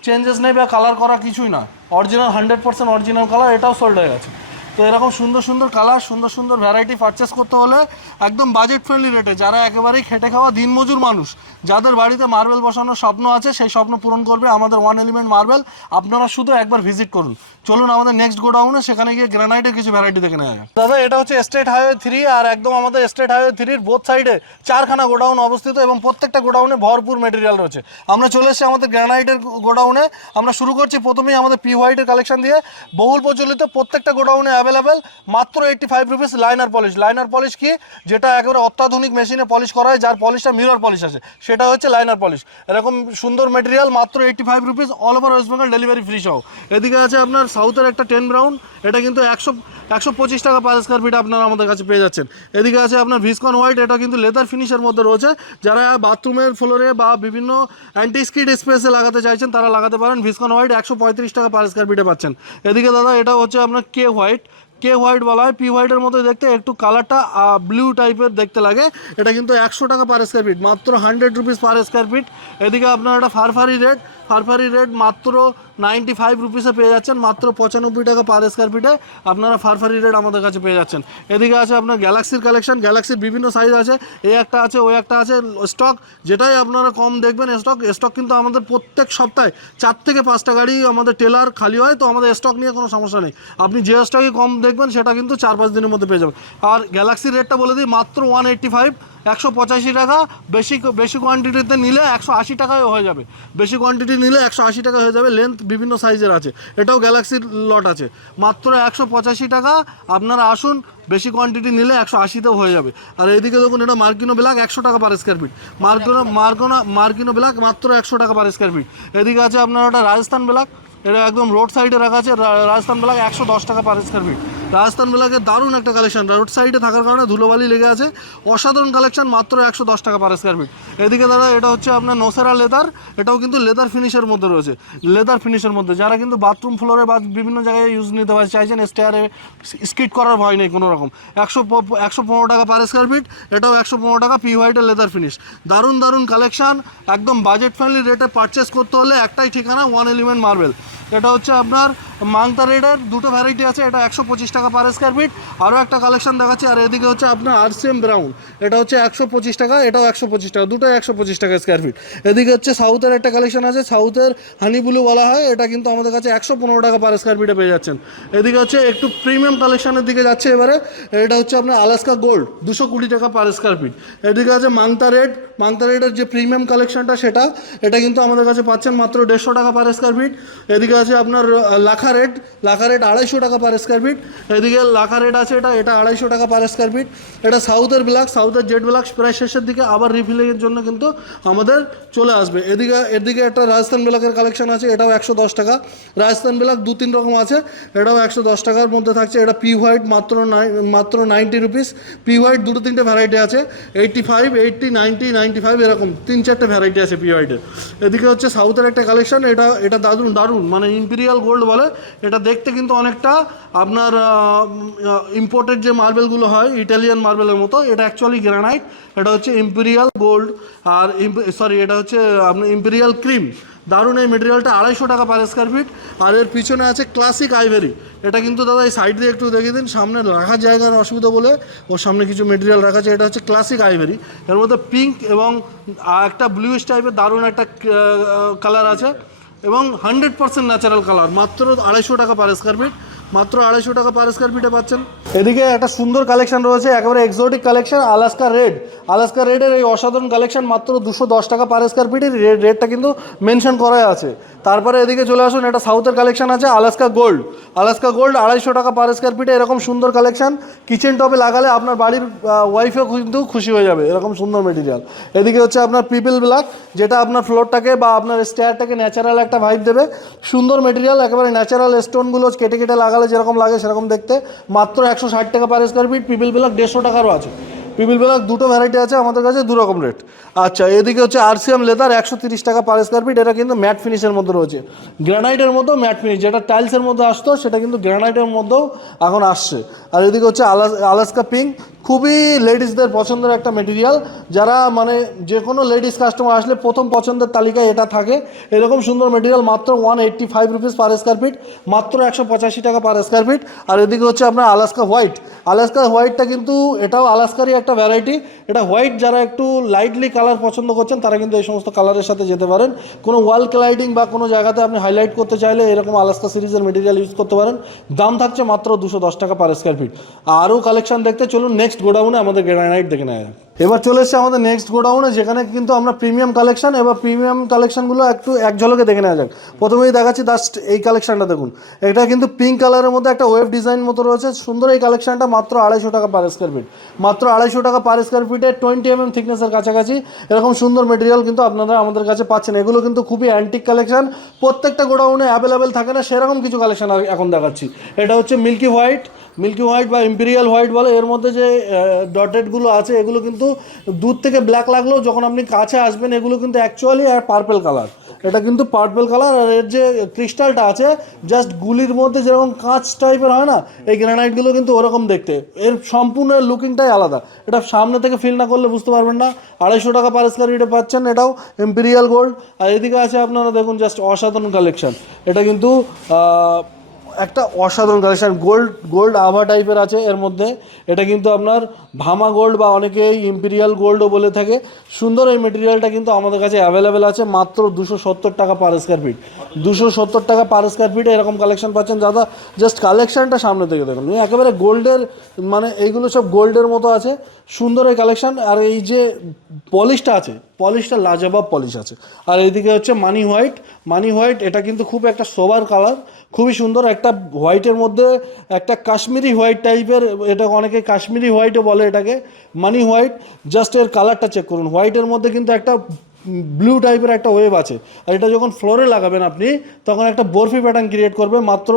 চেঞ্জেস নেই বা কালার করা কিছুই না, অরিজিনাল 100% অরিজিনাল কালার। এটাও সোল্ড হয়ে গেছে। তো এরকম সুন্দর সুন্দর কালার, সুন্দর সুন্দর ভ্যারাইটি পারচেস করতে হলে একদম বাজেট ফ্রেন্ডলি রেটে, যারা একেবারেই খেটে খাওয়া দিনমজুর মানুষ, যাদের বাড়িতে মার্বেল বসানোর স্বপ্ন আছে, সেই স্বপ্ন পূরণ করবে আমাদের ওয়ান এলিমেন্ট মার্বেল। আপনারা শুধু একবার ভিজিট করুন। চলুন আমাদের নেক্সট গোডাউনে, সেখানে গিয়ে গ্রানাইটের কিছু ভ্যারাইটি দেখে নেওয়া যায়। দাদা এটা হচ্ছে স্টেট হাইওয়ে 3, আর একদম আমাদের স্টেট হাইওয়ে 3-র বোথ সাইডে 4খানা গোডাউন অবস্থিত, এবং প্রত্যেকটা গোডাউনে ভরপুর মেটেরিয়াল রয়েছে। আমরা চলে এসেছি আমাদের গ্রানাইটের গোডাউনে। আমরা শুরু করছি প্রথমেই আমাদের পি হোয়াইটের কালেকশন দিয়ে। বহুল প্রচলিত, প্রত্যেকটা গোডাউনে অ্যাভেলেবেল, মাত্র 85 rupees liner polish. Liner polish কি, যেটা একেবারে অত্যাধুনিক মেশিনে পলিশ করা হয়, যার পলিশটা মিরর পলিশ আছে, সেটা হচ্ছে লাইনার পলিশ। এরকম সুন্দর মেটেরিয়াল, মাত্র 85 rupees, all over West Bengal delivery free সহ। এদিকে আছে আপনার সাউথের একটা 10 ব্রাউন, এটা কিন্তু 125 টাকা পার স্কোয়ার ফিট আপনারা আমাদের কাছে পেয়ে যাচ্ছেন। এদিকে আছে আপনার ভিসকন হোয়াইট, এটা কিন্তু লেদার ফিনিশের মধ্যে রয়েছে, যারা বাথরুমের ফ্লোরে বা বিভিন্ন অ্যান্টি স্কিড স্পেসে লাগাতে চাইছেন তারা লাগাতে পারেন। ভিসকন হোয়াইট 135 টাকা পার স্কোয়ার ফিটে পাচ্ছেন। এদিকে দাদা এটা হচ্ছে আপনার কে হোয়াইট বলা হয়, পি হোয়াইটের মতো দেখতে, একটু কালারটা ব্লু টাইপের দেখতে লাগে। এটা কিন্তু 100 টাকা পার স্কোয়ার ফিট, মাত্র 100 রুপিস পার স্কোয়ার ফিট। এদিকে আপনার একটা ফারফারি রেড মাত্র 95 রুপিসে পেয়ে যাচ্ছেন, মাত্র 95 টাকা পার স্কোয়ার ফিটে আপনারা ফারফারি রেড আমাদের কাছে পেয়ে যাচ্ছেন। এদিকে আছে আপনার গ্যালাক্সির কালেকশন, গ্যালাক্সির বিভিন্ন সাইজ আছে, এই একটা আছে, ওই একটা আছে। স্টক যেটাই আপনারা কম দেখবেন, স্টক কিন্তু আমাদের প্রত্যেক সপ্তাহে 4 থেকে 5টা গাড়ি আমাদের টেলার খালি হয়, তো আমাদের স্টক নিয়ে কোনো সমস্যা নেই। আপনি যে স্টকে কম দেখবেন সেটা কিন্তু 4-5 দিনের মধ্যে পেয়ে যাবেন। আর গ্যালাক্সির রেটটা বলে দিই, মাত্র 185, 185 টাকা। বেশি কোয়ান্টিটিতে নিলে 180 টাকায় হয়ে যাবে, বেশি কোয়ান্টিটি নিলে 180 টাকা হয়ে যাবে। লেন্থ বিভিন্ন সাইজের আছে, এটাও গ্যালাক্সির লট আছে, মাত্র 185 টাকা। আপনারা আসুন, বেশি কোয়ান্টিটি নিলে 180তেও হয়ে যাবে। আর এইদিকে দেখুন, এটা মার্কিনো ব্ল্যাক 100 টাকা পার স্কোয়ার ফিট, মার্কিনো ব্ল্যাক মাত্র 100 টাকা পার স্কোয়ার ফিট। এদিকে আছে আপনার ওটা রাজস্থান ব্ল্যাক, এটা একদম রোড সাইডে রাখা আছে, রাজস্থান ব্ল্যাক 110 টাকা পার স্কোয়ার ফিট। রাজস্থান ব্ল্যাকের দারুণ একটা কালেকশন, রোড সাইডে থাকার কারণে ধুলোবালি লেগে আছে, অসাধারণ কালেকশন, মাত্র 110 টাকা পার স্কোয়ার ফিট। এদিকে দাদা এটা হচ্ছে আপনার নোসেরা লেদার, এটাও কিন্তু লেদার ফিনিশের মধ্যে রয়েছে, যারা কিন্তু বাথরুম ফ্লোরে বা বিভিন্ন জায়গায় ইউজ নিতে চাইছেন, স্টেয়ারে স্কিড করার ভয় নেই কোনো রকম। 115 টাকা পার স্কোয়ার ফিট, এটাও 115 টাকা, পি হোয়াইটের লেদার ফিনিশ। দারুণ কালেকশন, একদম বাজেট ফ্রেন্ডলি রেটে পারচেস করতে হলে একটাই ঠিকানা, ওয়ান এলিমেন্ট মার্বেল। এটা হচ্ছে আপনার মাংতা রেডের দুটো ভ্যারাইটি আছে, এটা 125 টাকা পার স্কোয়ার ফিট। আরও একটা কালেকশন দেখাচ্ছি। আর এদিকে হচ্ছে আপনার আরসিএম ব্রাউন, এটা হচ্ছে 125 টাকা, এটাও 125 টাকা, দুটোই 125 টাকা স্কোয়ার ফিট। এদিকে হচ্ছে সাউথের একটা কালেকশন আছে, সাউথের হানি ব্লু বলা হয়, এটা কিন্তু আমাদের কাছে 115 টাকা পার স্কোয়ার ফিটে পেয়ে যাচ্ছেন। এদিকে হচ্ছে একটু প্রিমিয়াম কালেকশনের দিকে যাচ্ছে এবারে, এটা হচ্ছে আপনার আলাস্কা গোল্ড 220 টাকা পার স্কোয়ার ফিট। এদিকে আছে মাংতা রেডের যে প্রিমিয়াম কালেকশনটা, এটা কিন্তু আমাদের কাছে পাচ্ছেন মাত্র 150 টাকা পার স্কোয়ার ফিট। এদিকে আছে আপনার লাখা রেড 250 টাকা পার স্কোয়ার ফিট। এদিকে লাখা রেড আছে, এটা 250 টাকা পার স্কোয়ার ফিট। এটা সাউথের জেড ব্ল্যাক প্রায় শেষের দিকে, আবার রিফিলিংয়ের জন্য কিন্তু আমাদের চলে আসবে। এদিকে একটা রাজস্থান ব্ল্যাকের কালেকশন আছে, এটাও 110 টাকা। রাজস্থান ব্ল্যাক 2-3 রকম আছে, এটাও 110 টাকার মধ্যে থাকছে। এটা পি হোয়াইট মাত্র 90 রুপিস। পি হোয়াইট 2-3টে ভ্যারাইটি আছে, 85, 80, 90, 95 এরকম 3-4টে ভ্যারাইটি আছে পি হোয়াইটের। এদিকে হচ্ছে সাউথের একটা কালেকশন, এটা দারুণ, মানে ইম্পেরিয়াল গোল্ড বলে। এটা দেখতে কিন্তু অনেকটা আপনার ইম্পোর্টেড যে মার্বেলগুলো হয় ইটালিয়ান মার্বেলের মতো, এটা অ্যাকচুয়ালি গ্রানাইট, এটা হচ্ছে ইম্পেরিয়াল গোল্ড। আর সরি, এটা হচ্ছে আপনার ইম্পেরিয়াল ক্রিম। দারুণ এই মেটেরিয়ালটা, 250 টাকা পার স্কোয়ার ফিট। আর এর পিছনে আছে ক্লাসিক আইভেরি। এটা কিন্তু দাদা এই সাইড দিয়ে একটু দেখিয়ে দিন, সামনে রাখার জায়গার অসুবিধা বলে ওর সামনে কিছু মেটেরিয়াল রাখা আছে। এটা হচ্ছে ক্লাসিক আইভেরি, এর মধ্যে পিঙ্ক এবং একটা ব্লুইশ টাইপের দারুণ একটা কালার আছে এবং 100% ন্যাচারাল কালার। মাত্র 250 টাকা পার স্কোয়ার ফিট, মাত্র 250 টাকা পার স্কোয়ার ফিটে পাচ্ছেন। এদিকে একটা সুন্দর কালেকশন রয়েছে, একেবারে exotic collection, Alaska red. Alaska রেডের এই অসাধারণ কালেকশন মাত্র 210 টাকা পার স্কোয়ার ফিটের রেটটা কিন্তু মেনশন করাই আছে। তারপরে এদিকে চলে আসুন, এটা সাউথের কালেকশন আছে আলাস্কা গোল্ড। আলাস্কা গোল্ড 250 টাকা পার স্কোয়ার ফিটে এরকম সুন্দর কালেকশন। কিচেন টপে লাগালে আপনার বাড়ির ওয়াইফও কিন্তু খুশি হয়ে যাবে, এরকম সুন্দর মেটেরিয়াল। এদিকে হচ্ছে আপনার পিপল ব্ল্যাক, যেটা আপনার ফ্লোরটাকে বা আপনার স্টেয়ারটাকে ন্যাচারাল একটা ভাইব দেবে। সুন্দর মেটেরিয়াল, একেবারে ন্যাচারাল স্টোনগুলো কেটে কেটে লাগালে যেরকম লাগে সেরকম দেখতে। মাত্র 160 টাকা per square fit. People black 150 টাকারও আছে। পিপল ব্ল্যাক দুটো ভ্যারাইটি আছে আমাদের কাছে, দু রকম রেট। আচ্ছা, এদিকে হচ্ছে আরসিএম লেদার 130 টাকা পার স্কোয়ার ফিট। এটা কিন্তু ম্যাট ফিনিশের মধ্যে রয়েছে, গ্রানাইটের মধ্যেও ম্যাট ফিনিশ, যেটা টাইলসের মধ্যে আসতো সেটা কিন্তু গ্রানাইটের মধ্যেও এখন আসছে। আর এদিকে হচ্ছে আলাস্কা পিঙ্ক, খুবই লেডিসদের পছন্দের একটা মেটেরিয়াল। যারা মানে যে কোনো লেডিস কাস্টমার আসলে প্রথম পছন্দের তালিকায় এটা থাকে। এরকম সুন্দর মেটেরিয়াল মাত্র 185 রুপিস পার স্কোয়ার ফিট, মাত্র 185 টাকা পার স্কোয়ার ফিট। আর এদিকে হচ্ছে আপনার আলাস্কা হোয়াইট। আলাস্কা হোয়াইটটা কিন্তু এটাও আলাস্কারই একটা ভ্যারাইটি। এটা হোয়াইট, যারা একটু লাইটলি কালার পছন্দ করছেন তারা কিন্তু এই সমস্ত কালারের সাথে যেতে পারেন। কোনো ওয়াল ক্লাইডিং বা কোনো জায়গাতে আপনি হাইলাইট করতে চাইলে এরকম আলাস্কা সিরিজের মেটেরিয়াল ইউজ করতে পারেন। দাম থাকছে মাত্র 210 টাকা পার স্কোয়ার ফিট। আরও কালেকশন দেখতে চলুন নেক্সট গোডাউনে, আমাদের গ্রানাইট দেখে নেওয়া যায়। এবার চলে এসছে আমাদের নেক্সট গোডাউনে, যেখানে কিন্তু আমরা প্রিমিয়াম কালেকশন, এবার প্রিমিয়াম কালেকশনগুলো একটু এক ঝলকে দেখে নেওয়া যাক। প্রথমেই দেখাচ্ছি জাস্ট এই কালেকশনটা দেখুন। এটা কিন্তু পিঙ্ক কালারের মধ্যে একটা ওয়েভ ডিজাইন মতো রয়েছে, সুন্দর এই কালেকশনটা। মাত্র 250 টাকা পার স্কোয়ার ফিট, মাত্র 250 টাকা পার স্কোয়ার ফিটে 20 mm থিকনেসের কাছাকাছি এরকম সুন্দর মেটেরিয়াল কিন্তু আপনারা আমাদের কাছে পাচ্ছেন। এগুলো কিন্তু খুবই অ্যান্টিক কালেকশন, প্রত্যেকটা গোডাউনে অ্যাভেলেবেল থাকে না, সেরকম কিছু কালেকশন এখন দেখাচ্ছি। এটা হচ্ছে মিল্কি হোয়াইট বা ইম্পেরিয়াল হোয়াইট বলে। এর মধ্যে যে ডটেডগুলো আছে এগুলো কিন্তু দূর থেকে ব্ল্যাক লাগলেও যখন আপনি কাছে আসবেন এগুলো কিন্তু অ্যাকচুয়ালি পার্পল কালার। এটা কিন্তু পার্পল কালার। আর এর যে ক্রিস্টালটা আছে জাস্ট গুলির মধ্যে যেরকম কাঁচ টাইপের হয় না, এই গ্রানাইটগুলো কিন্তু ওরকম দেখতে। এর সম্পূর্ণ লুকিংটাই আলাদা, এটা সামনে থেকে ফিল না করলে বুঝতে পারবেন না। 250 টাকা পার স্কোয়ার ফিটে পাচ্ছেন, এটাও ইম্পেরিয়াল গোল্ড। আর এদিকে আছে আপনারা দেখুন জাস্ট অসাধারণ কালেকশন। এটা কিন্তু একটা অসাধারণ কালেকশন, গোল্ড আভা টাইপের আছে এর মধ্যে। এটা কিন্তু আপনার ভামা গোল্ড বা অনেকেই ইম্পেরিয়াল গোল্ডও বলে থাকে। সুন্দর এই মেটেরিয়ালটা কিন্তু আমাদের কাছে অ্যাভেলেবেল আছে মাত্র 270 টাকা পার স্কোয়ার ফিট। 270 টাকা পার স্কোয়ার ফিটে এরকম কালেকশন পাচ্ছেন দাদা। জাস্ট কালেকশনটা সামনে থেকে দেখুন, একেবারে গোল্ডের, মানে এইগুলো সব গোল্ডের মতো আছে, সুন্দর এই কালেকশন। আর এই যে পলিশটা আছে, পলিশটা লাজবাব পলিশ আছে। আর এইদিকে হচ্ছে মানি হোয়াইট, এটা কিন্তু খুব একটা সোবার কালার, খুবই সুন্দর। একটা হোয়াইটের মধ্যে একটা কাশ্মীরি হোয়াইট টাইপের, এটা অনেকে কাশ্মীরি হোয়াইটও বলে এটাকে, মানি হোয়াইট। জাস্ট এর কালারটা চেক করুন, হোয়াইটের মধ্যে কিন্তু একটা ব্লু টাইপের একটা ওয়েভ আছে। আর এটা যখন ফ্লোরে লাগাবেন আপনি তখন একটা বরফি প্যাটার্ন ক্রিয়েট করবে। মাত্র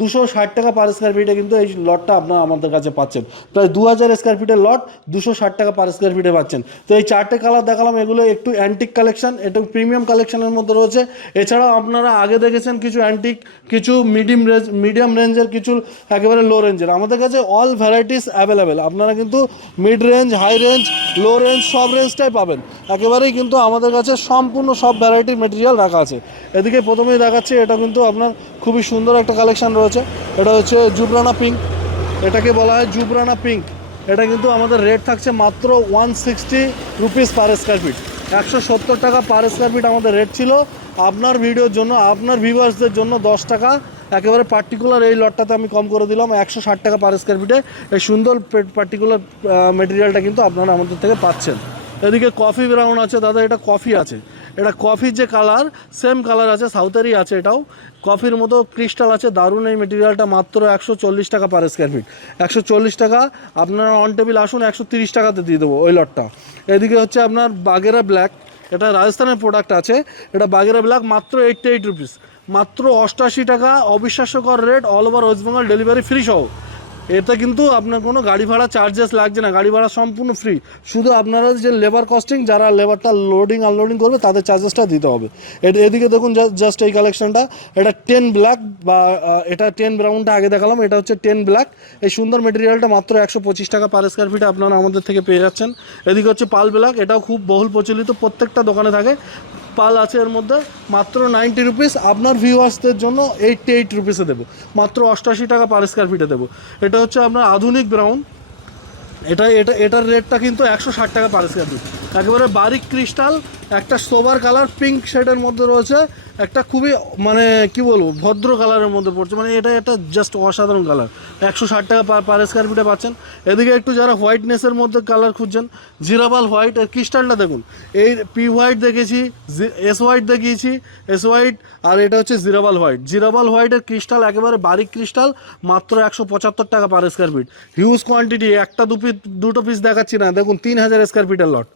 260 টাকা পার স্কোয়ার ফিটে কিন্তু এই লটটা আপনারা আমাদের কাছে পাচ্ছেন। প্রায় 2000 স্কোয়ার ফিটের লট 260 টাকা পার স্কোয়ার ফিটে পাচ্ছেন। তো এই চারটে কালার দেখালাম, এগুলো একটু অ্যান্টিক কালেকশন, একটু প্রিমিয়াম কালেকশনের মধ্যে রয়েছে। এছাড়াও আপনারা আগে দেখেছেন কিছু অ্যান্টিক, কিছু মিডিয়াম রেঞ্জের, কিছু একেবারে লো রেঞ্জের। আমাদের কাছে অল ভ্যারাইটিস অ্যাভেলেবেল। আপনারা কিন্তু mid range, high range, low range সব রেঞ্জটাই পাবেন। একেবারেই কিন্তু আমাদের কাছে সম্পূর্ণ সব ভ্যারাইটির মেটেরিয়াল রাখা আছে। এদিকে প্রথমেই দেখাচ্ছি, এটা কিন্তু আপনার খুবই সুন্দর একটা কালেকশন রয়েছে। এটা হচ্ছে জুবরানা পিঙ্ক, এটাকে বলা হয় জুবরানা পিঙ্ক। এটা কিন্তু আমাদের রেট থাকছে মাত্র 160 রুপিস পার স্কোয়ার ফিট। 170 টাকা পার স্কোয়ার ফিট আমাদের রেট ছিল। আপনার ভিডিওর জন্য, আপনার ভিউয়ার্সদের জন্য 10 টাকা একেবারে পার্টিকুলার এই লটটাতে আমি কম করে দিলাম। 160 টাকা পার স্কোয়ার ফিটে এই সুন্দর পার্টিকুলার মেটেরিয়ালটা কিন্তু আপনারা আমাদের থেকে পাচ্ছেন। এদিকে কফি ব্রাউন আছে দাদা, এটা কফি আছে, এটা কফির যে কালার সেম কালার আছে, সাউথেরই আছে, এটাও কফির মতো ক্রিস্টাল আছে, দারুণ এই মেটেরিয়ালটা। মাত্র 140 টাকা পার স্কোয়ার ফিট, 140 টাকা। আপনারা অন টেবিল আসুন, 130 টাকাতে দিয়ে দেবো ওই লটটা। এদিকে হচ্ছে আপনার বাগেরা ব্ল্যাক, এটা রাজস্থানের প্রোডাক্ট আছে, এটা বাগেরা ব্ল্যাক মাত্র 88 রুপিস, মাত্র 88 টাকা। অবিশ্বাস্যকর rate, all over West Bengal delivery free সহ। এতে কিন্তু আপনার কোনো গাড়ি ভাড়া চার্জেস লাগছে না, গাড়ি ভাড়া সম্পূর্ণ ফ্রি, শুধু আপনারা যে লেবার কস্টিং, যারা লেবারটা লোডিং আনলোডিং করবে তাদের চার্জেসটা দিতে হবে। এদিকে দেখুন জাস্ট এই কালেকশনটা, এটা 10 ব্ল্যাক বা এটা 10 ব্রাউনটা আগে দেখালাম, এটা হচ্ছে 10 ব্ল্যাক। এই সুন্দর মেটেরিয়ালটা মাত্র 125 টাকা পার স্কোয়ার ফিটে আপনারা আমাদের থেকে পেয়ে যাচ্ছেন। এদিকে হচ্ছে পাল ব্ল্যাক, এটাও খুব বহুল প্রচলিত, প্রত্যেকটা দোকানে থাকে পাল আছে এর মধ্যে, মাত্র 90 রুপিস। আপনার ভিউয়ার্সদের জন্য 88 রুপিসে দেবো, মাত্র 88 টাকা পার স্কোয়ার ফিটে দেবো। এটা হচ্ছে আপনার আধুনিক ব্রাউন, এটার রেটটা কিন্তু 160 টাকা পার স্কোয়ার ফিট। একেবারে বারিক ক্রিস্টাল, একটা সোবার কালার পিঙ্ক শেডের মধ্যে রয়েছে, একটা খুবই মানে কি বলবো ভদ্র কালারের মধ্যে পড়ছে, মানে এটা জাস্ট অসাধারণ কালার। 160 টাকা পার স্কোয়ার ফিটে পাচ্ছেন। এদিকে একটু যারা হোয়াইটনেসের মধ্যে কালার খুঁজছেন, জিরাবাল হোয়াইট, এর ক্রিস্টালটা দেখুন, এই পি হোয়াইট দেখেছি, এস হোয়াইট দেখিয়েছি, এস হোয়াইট, আর এটা হচ্ছে জিরাবাল হোয়াইট। জিরাবাল হোয়াইটের ক্রিস্টাল একেবারে বারিক ক্রিস্টাল, মাত্র 175 টাকা per square fit. Huge quantity, একটা দুটো পিস দেখাচ্ছি না, দেখুন 3000 স্কোয়ার ফিটের লট,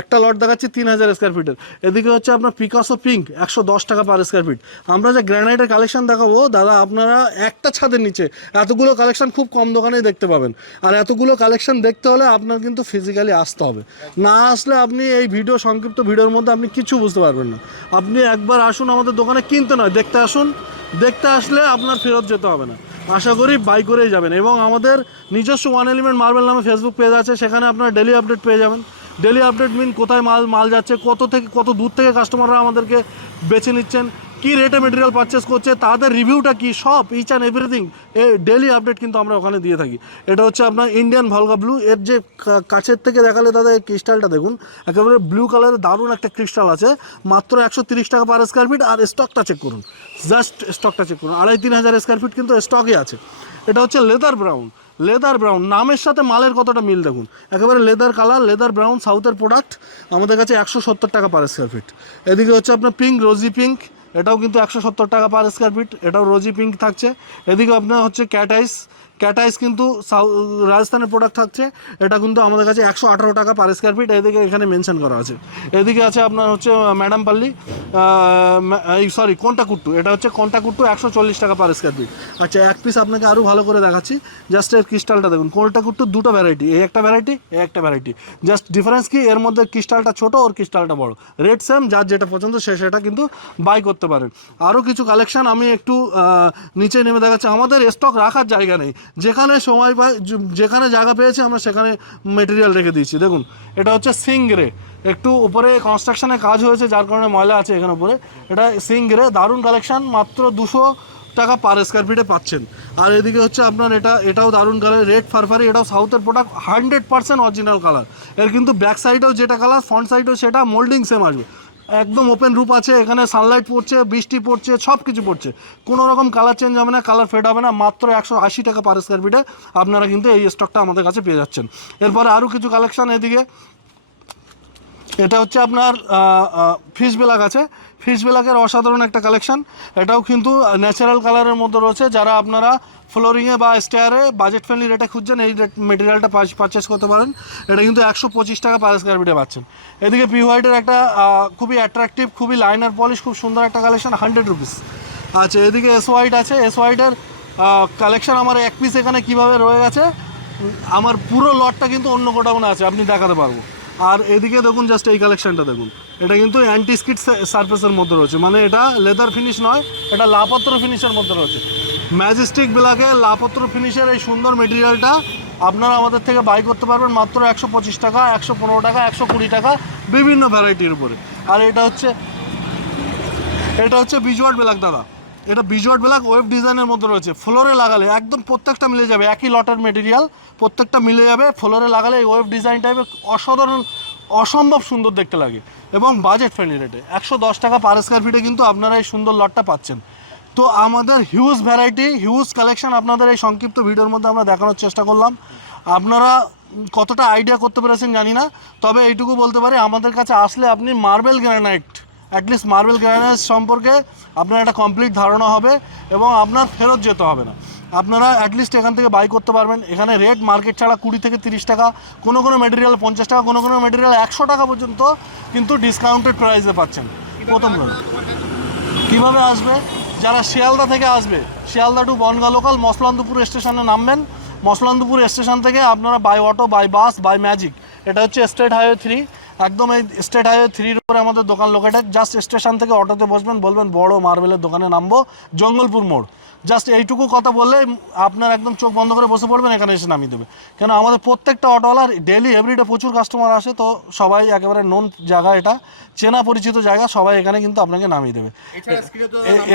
একটা লট দেখাচ্ছি 3000 স্কোয়ার ফিটের। এদিকে হচ্ছে আপনার পিকাসো পিঙ্ক, 110 টাকা পার স্কোয়ার ফিট। আমরা যে গ্র্যানাইটের কালেকশন দেখাবো দাদা, আপনারা একটা ছাদের নিচে এতগুলো কালেকশন খুব কম দোকানেই দেখতে পাবেন। আর এতগুলো কালেকশন দেখতে হলে আপনার কিন্তু ফিজিক্যালি আসতে হবে, না আসলে আপনি এই সংক্ষিপ্ত ভিডিওর মধ্যে আপনি কিছু বুঝতে পারবেন না। আপনি একবার আসুন আমাদের দোকানে, কিনতে নয় দেখতে আসুন, দেখতে আসলে আপনার ফেরত যেতে হবে না, আশা করি বাই করেই যাবেন। এবং আমাদের নিজস্ব ওয়ান এলিমেন্ট মার্বেল নামে ফেসবুক পেজ আছে, সেখানে আপনারা ডেলি আপডেট পেয়ে যাবেন। ডেলি আপডেট মিন কোথায় মাল যাচ্ছে, কত দূর থেকে কাস্টমাররা আমাদেরকে বেছে নিচ্ছেন, কী রেটে মেটেরিয়াল পারচেস করছে, তাদের রিভিউটা কী, সব each and everything daily update কিন্তু আমরা ওখানে দিয়ে থাকি। এটা হচ্ছে আপনার ইন্ডিয়ান ভলগা ব্লু, এর যে কাছের থেকে দেখালে দাদা এই ক্রিস্টালটা দেখুন, একেবারে ব্লু কালারের দারুণ একটা ক্রিস্টাল আছে, মাত্র 130 টাকা পার স্কোয়ার ফিট। আর স্টকটা চেক করুন, জাস্ট স্টকটা চেক করুন, 2500-3000 স্কোয়ার ফিট কিন্তু স্টকে আছে। এটা হচ্ছে লেদার ব্রাউন, নামের সাথে মালের কতটা মিল দেখুন, একেবারে লেদার কালার, লেদার ব্রাউন, সাউথের প্রোডাক্ট, আমাদের কাছে 170 টাকা পার স্কোয়ার ফিট। এদিকে হচ্ছে আপনার পিঙ্ক, রোজি পিঙ্ক, এটাও কিন্তু 170 টাকা পার স্কোয়ার ফিট, এটাও রোজি পিঙ্ক থাকছে। এদিকে আপনার হচ্ছে ক্যাট আইস কিন্তু রাজস্থানের প্রোডাক্ট থাকছে, এটা কিন্তু আমাদের কাছে 118 টাকা পার স্কোয়ার ফিট, এদিকে এখানে মেনশন করা আছে। এদিকে আছে আপনার হচ্ছে ম্যাডাম পাল্লি, কোন্টাকুট্টু, এটা হচ্ছে কোন্টাকুট্টু, 140 টাকা পার স্কোয়ার ফিট। আচ্ছা, এক পিস আপনাকে আরও ভালো করে দেখাচ্ছি, জাস্ট এর ক্রিস্টালটা দেখুন, কোন্টাকুট্টুর দুটো ভ্যারাইটি, এই একটা ভ্যারাইটি, জাস্ট ডিফারেন্স কি এর মধ্যে, ক্রিস্টালটা ছোট ওর ক্রিস্টালটা বড়, রেট সেম, যার যেটা পছন্দ সেটা কিন্তু বাই করতে পারেন। আরও কিছু কালেকশন আমি একটু নিচে নেমে দেখাচ্ছি, আমাদের স্টক রাখার জায়গা নেই, যেখানে সময় পাই, যেখানে জায়গা পেয়েছি আমরা সেখানে মেটেরিয়াল রেখে দিয়েছি। দেখুন, এটা হচ্ছে সিংগ্রে, একটু উপরে কনস্ট্রাকশনের কাজ হয়েছে যার কারণে ময়লা আছে এখানে উপরে, এটা সিংগ্রে, দারুণ কালেকশন, মাত্র 200 টাকা পার স্কোয়ার ফিটে পাচ্ছেন। আর এদিকে হচ্ছে আপনার এটাও দারুণ কালার, রেড ফারফারি, এটাও সাউথের প্রোডাক্ট, 100% অরিজিনাল কালার। এর কিন্তু ব্যাক সাইডেও যেটা কালার, ফ্রন্ট সাইডেও সেটা, মোল্ডিং সেম আসবে, একদম ওপেন রূপ আছে, এখানে সানলাইট পড়ছে, বৃষ্টি পড়ছে, সব কিছু পড়ছে, কোনো রকম কালার চেঞ্জ হবে না, কালার ফেড হবে না, মাত্র 180 টাকা পার স্কোয়ার ফিটে আপনারা কিন্তু এই স্টকটা আমাদের কাছে পেয়ে যাচ্ছেন। এরপরে আরও কিছু কালেকশন, এদিকে এটা হচ্ছে আপনার ফিশ ব্ল্যাক আছে, ফিশ ব্ল্যাকের অসাধারণ একটা কালেকশন, এটাও কিন্তু ন্যাচারাল কালারের মধ্যে রয়েছে। যারা আপনারা ফ্লোরিংয়ে বা স্টেয়ারে বাজেট ফ্রেন্ডলি রেটে খুঁজছেন, এই মেটেরিয়ালটা পারচেস করতে পারেন, এটা কিন্তু 125 টাকা পার স্কোয়ার ফিটে পাচ্ছেন। এদিকে পি হোয়াইটের একটা খুবই অ্যাট্রাকটিভ, খুবই লাইনার পলিশ, খুব সুন্দর একটা কালেকশন, 100 রুপিস। আচ্ছা, এদিকে এস হোয়াইট আছে, এস হোয়াইটের কালেকশন আমার এক পিস এখানে কীভাবে রয়ে গেছে, আমার পুরো লটটা কিন্তু অন্য গোডাউনে আছে, আপনি দেখাতে পারবো। আর এদিকে দেখুন, জাস্ট এই কালেকশনটা দেখুন, এটা কিন্তু অ্যান্টি স্কিড সারফেসের মধ্যে রয়েছে, মানে এটা লেদার ফিনিশ নয়, এটা লাপত্র ফিনিশের মধ্যে রয়েছে। ম্যাজেস্টিক ব্ল্যাকে লাপত্র ফিনিশের এই সুন্দর মেটেরিয়ালটা আপনারা আমাদের থেকে বাই করতে পারবেন মাত্র 125 টাকা, 115 টাকা, 120 টাকা, বিভিন্ন ভ্যারাইটির উপরে। আর এটা হচ্ছে বিজওয়ার্ড ব্ল্যাক দাদা, এটা বিজওয়ার্ড ব্ল্যাক ওয়েব ডিজাইনের মধ্যে রয়েছে, ফ্লোরে লাগালে একদম প্রত্যেকটা মিলে যাবে, একই লটের মেটেরিয়াল, প্রত্যেকটা মিলে যাবে, ফ্লোরে লাগালে এই ওয়েব ডিজাইন টাইপের অসাধারণ, অসম্ভব সুন্দর দেখতে লাগে, এবং বাজেট ফ্রেন্ডলি রেটে 110 টাকা পার স্কোয়ার ফিটে কিন্তু আপনারা এই সুন্দর লটটা পাচ্ছেন। তো আমাদের হিউজ ভ্যারাইটি, হিউজ কালেকশন আপনাদের এই সংক্ষিপ্ত ভিডিওর মধ্যে আমরা দেখানোর চেষ্টা করলাম। আপনারা কতটা আইডিয়া করতে পেরেছেন জানি না, তবে এইটুকু বলতে পারি, আমাদের কাছে আসলে আপনি marble granite, at least marble granite সম্পর্কে আপনার একটা কমপ্লিট ধারণা হবে, এবং আপনার ফেরত যেতে হবে না, আপনারা অ্যাটলিস্ট এখান থেকে বাই করতে পারবেন। এখানে রেট মার্কেট ছাড়া 20 থেকে 30 টাকা, কোনো মেটেরিয়াল 50 টাকা, কোনো মেটেরিয়াল 100 টাকা পর্যন্ত কিন্তু ডিসকাউন্টেড প্রাইসে পাচ্ছেন। প্রথম কীভাবে আসবে, যারা শিয়ালদা থেকে আসবে, শিয়ালদা টু বনগাঁ লোকাল মসলান্দপুর স্টেশনে নামবেন, মসলান্দপুর স্টেশন থেকে আপনারা by auto, by bus, by magic, এটা হচ্ছে স্টেট হাইওয়ে 3, একদম এই স্টেট হাইওয়ে 3-র উপরে আমাদের দোকান লোকেটেড। জাস্ট স্টেশন থেকে অটোতে বসবেন, বলবেন বড় মার্বেলের দোকানে নামবো, জঙ্গলপুর মোড়। জাস্ট এইটুকু কথা বললে আপনার একদম চোখ বন্ধ করে বসে পড়বেন, এখানে এসে নামিয়ে দেবে। কেন আমাদের প্রত্যেকটা অটোওয়ালার ডেলি এভরিডে প্রচুর কাস্টমার আসে, তো সবাই একেবারে নোন জায়গা, এটা চেনা পরিচিত জায়গা, সবাই এখানে কিন্তু আপনাকে নামিয়ে দেবে।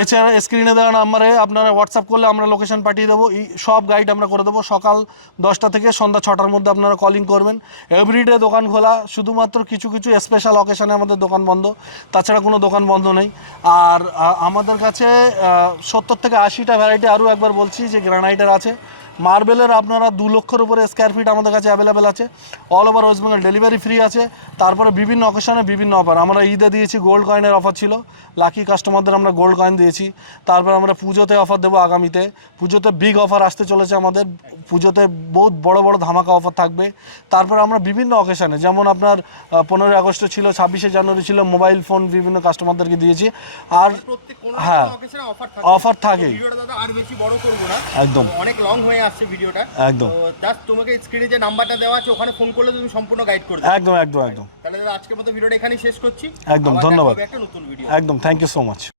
এছাড়া স্ক্রিনে দেওয়া নাম্বারে আপনারা হোয়াটসঅ্যাপ করলে আমরা লোকেশন পাঠিয়ে দেবো, সব গাইড আমরা করে দেবো। সকাল 10টা থেকে সন্ধ্যা 6টার মধ্যে আপনারা কলিং করবেন। এভরিডে দোকান খোলা, শুধুমাত্র কিছু কিছু স্পেশাল অকেশনে আমাদের দোকান বন্ধ, তাছাড়া কোনো দোকান বন্ধ নেই। আর আমাদের কাছে 70 থেকে 80টা ভ্যারাইটি, আরও একবার বলছি যে গ্রানাইটের আছে, মার্বেলের আপনারা 2 লক্ষের উপরে স্কোয়ার ফিট আমাদের কাছে অ্যাভেলেবেল আছে। All over West Bengal delivery free আছে। তারপরে বিভিন্ন অকেশনে বিভিন্ন অফার, আমরা ঈদে দিয়েছি গোল্ড কয়েনের অফার ছিল, লাকি কাস্টমারদের আমরা গোল্ড কয়েন দিয়েছি। তারপরে আমরা পুজোতে অফার দেবো, আগামীতে পুজোতে বিগ অফার আসতে চলেছে আমাদের, পুজোতে বহুত বড় বড় ধামাকা অফার থাকবে। তারপরে আমরা বিভিন্ন অকেশনে, যেমন আপনার 15ই আগস্ট ছিল, 26শে জানুয়ারি ছিল, মোবাইল ফোন বিভিন্ন কাস্টমারদেরকে দিয়েছি। আর হ্যাঁ, অফার থাকে, আর বেশি বড় করব না, একদম অনেক লং হয়ে আসছে ভিডিওটা, একদম। তো জাস্ট তোমাকে স্ক্রিনে যে নাম্বারটা দেওয়া আছে ওখানে ফোন করলে তুমি সম্পূর্ণ গাইড করে দেবে। একদম একদম একদম। তাহলে দাদা আজকের মতো ভিডিওটা এখানেই শেষ করছি। একদম, ধন্যবাদ। একটা নতুন ভিডিও। একদম, থ্যাংক ইউ সো মাচ।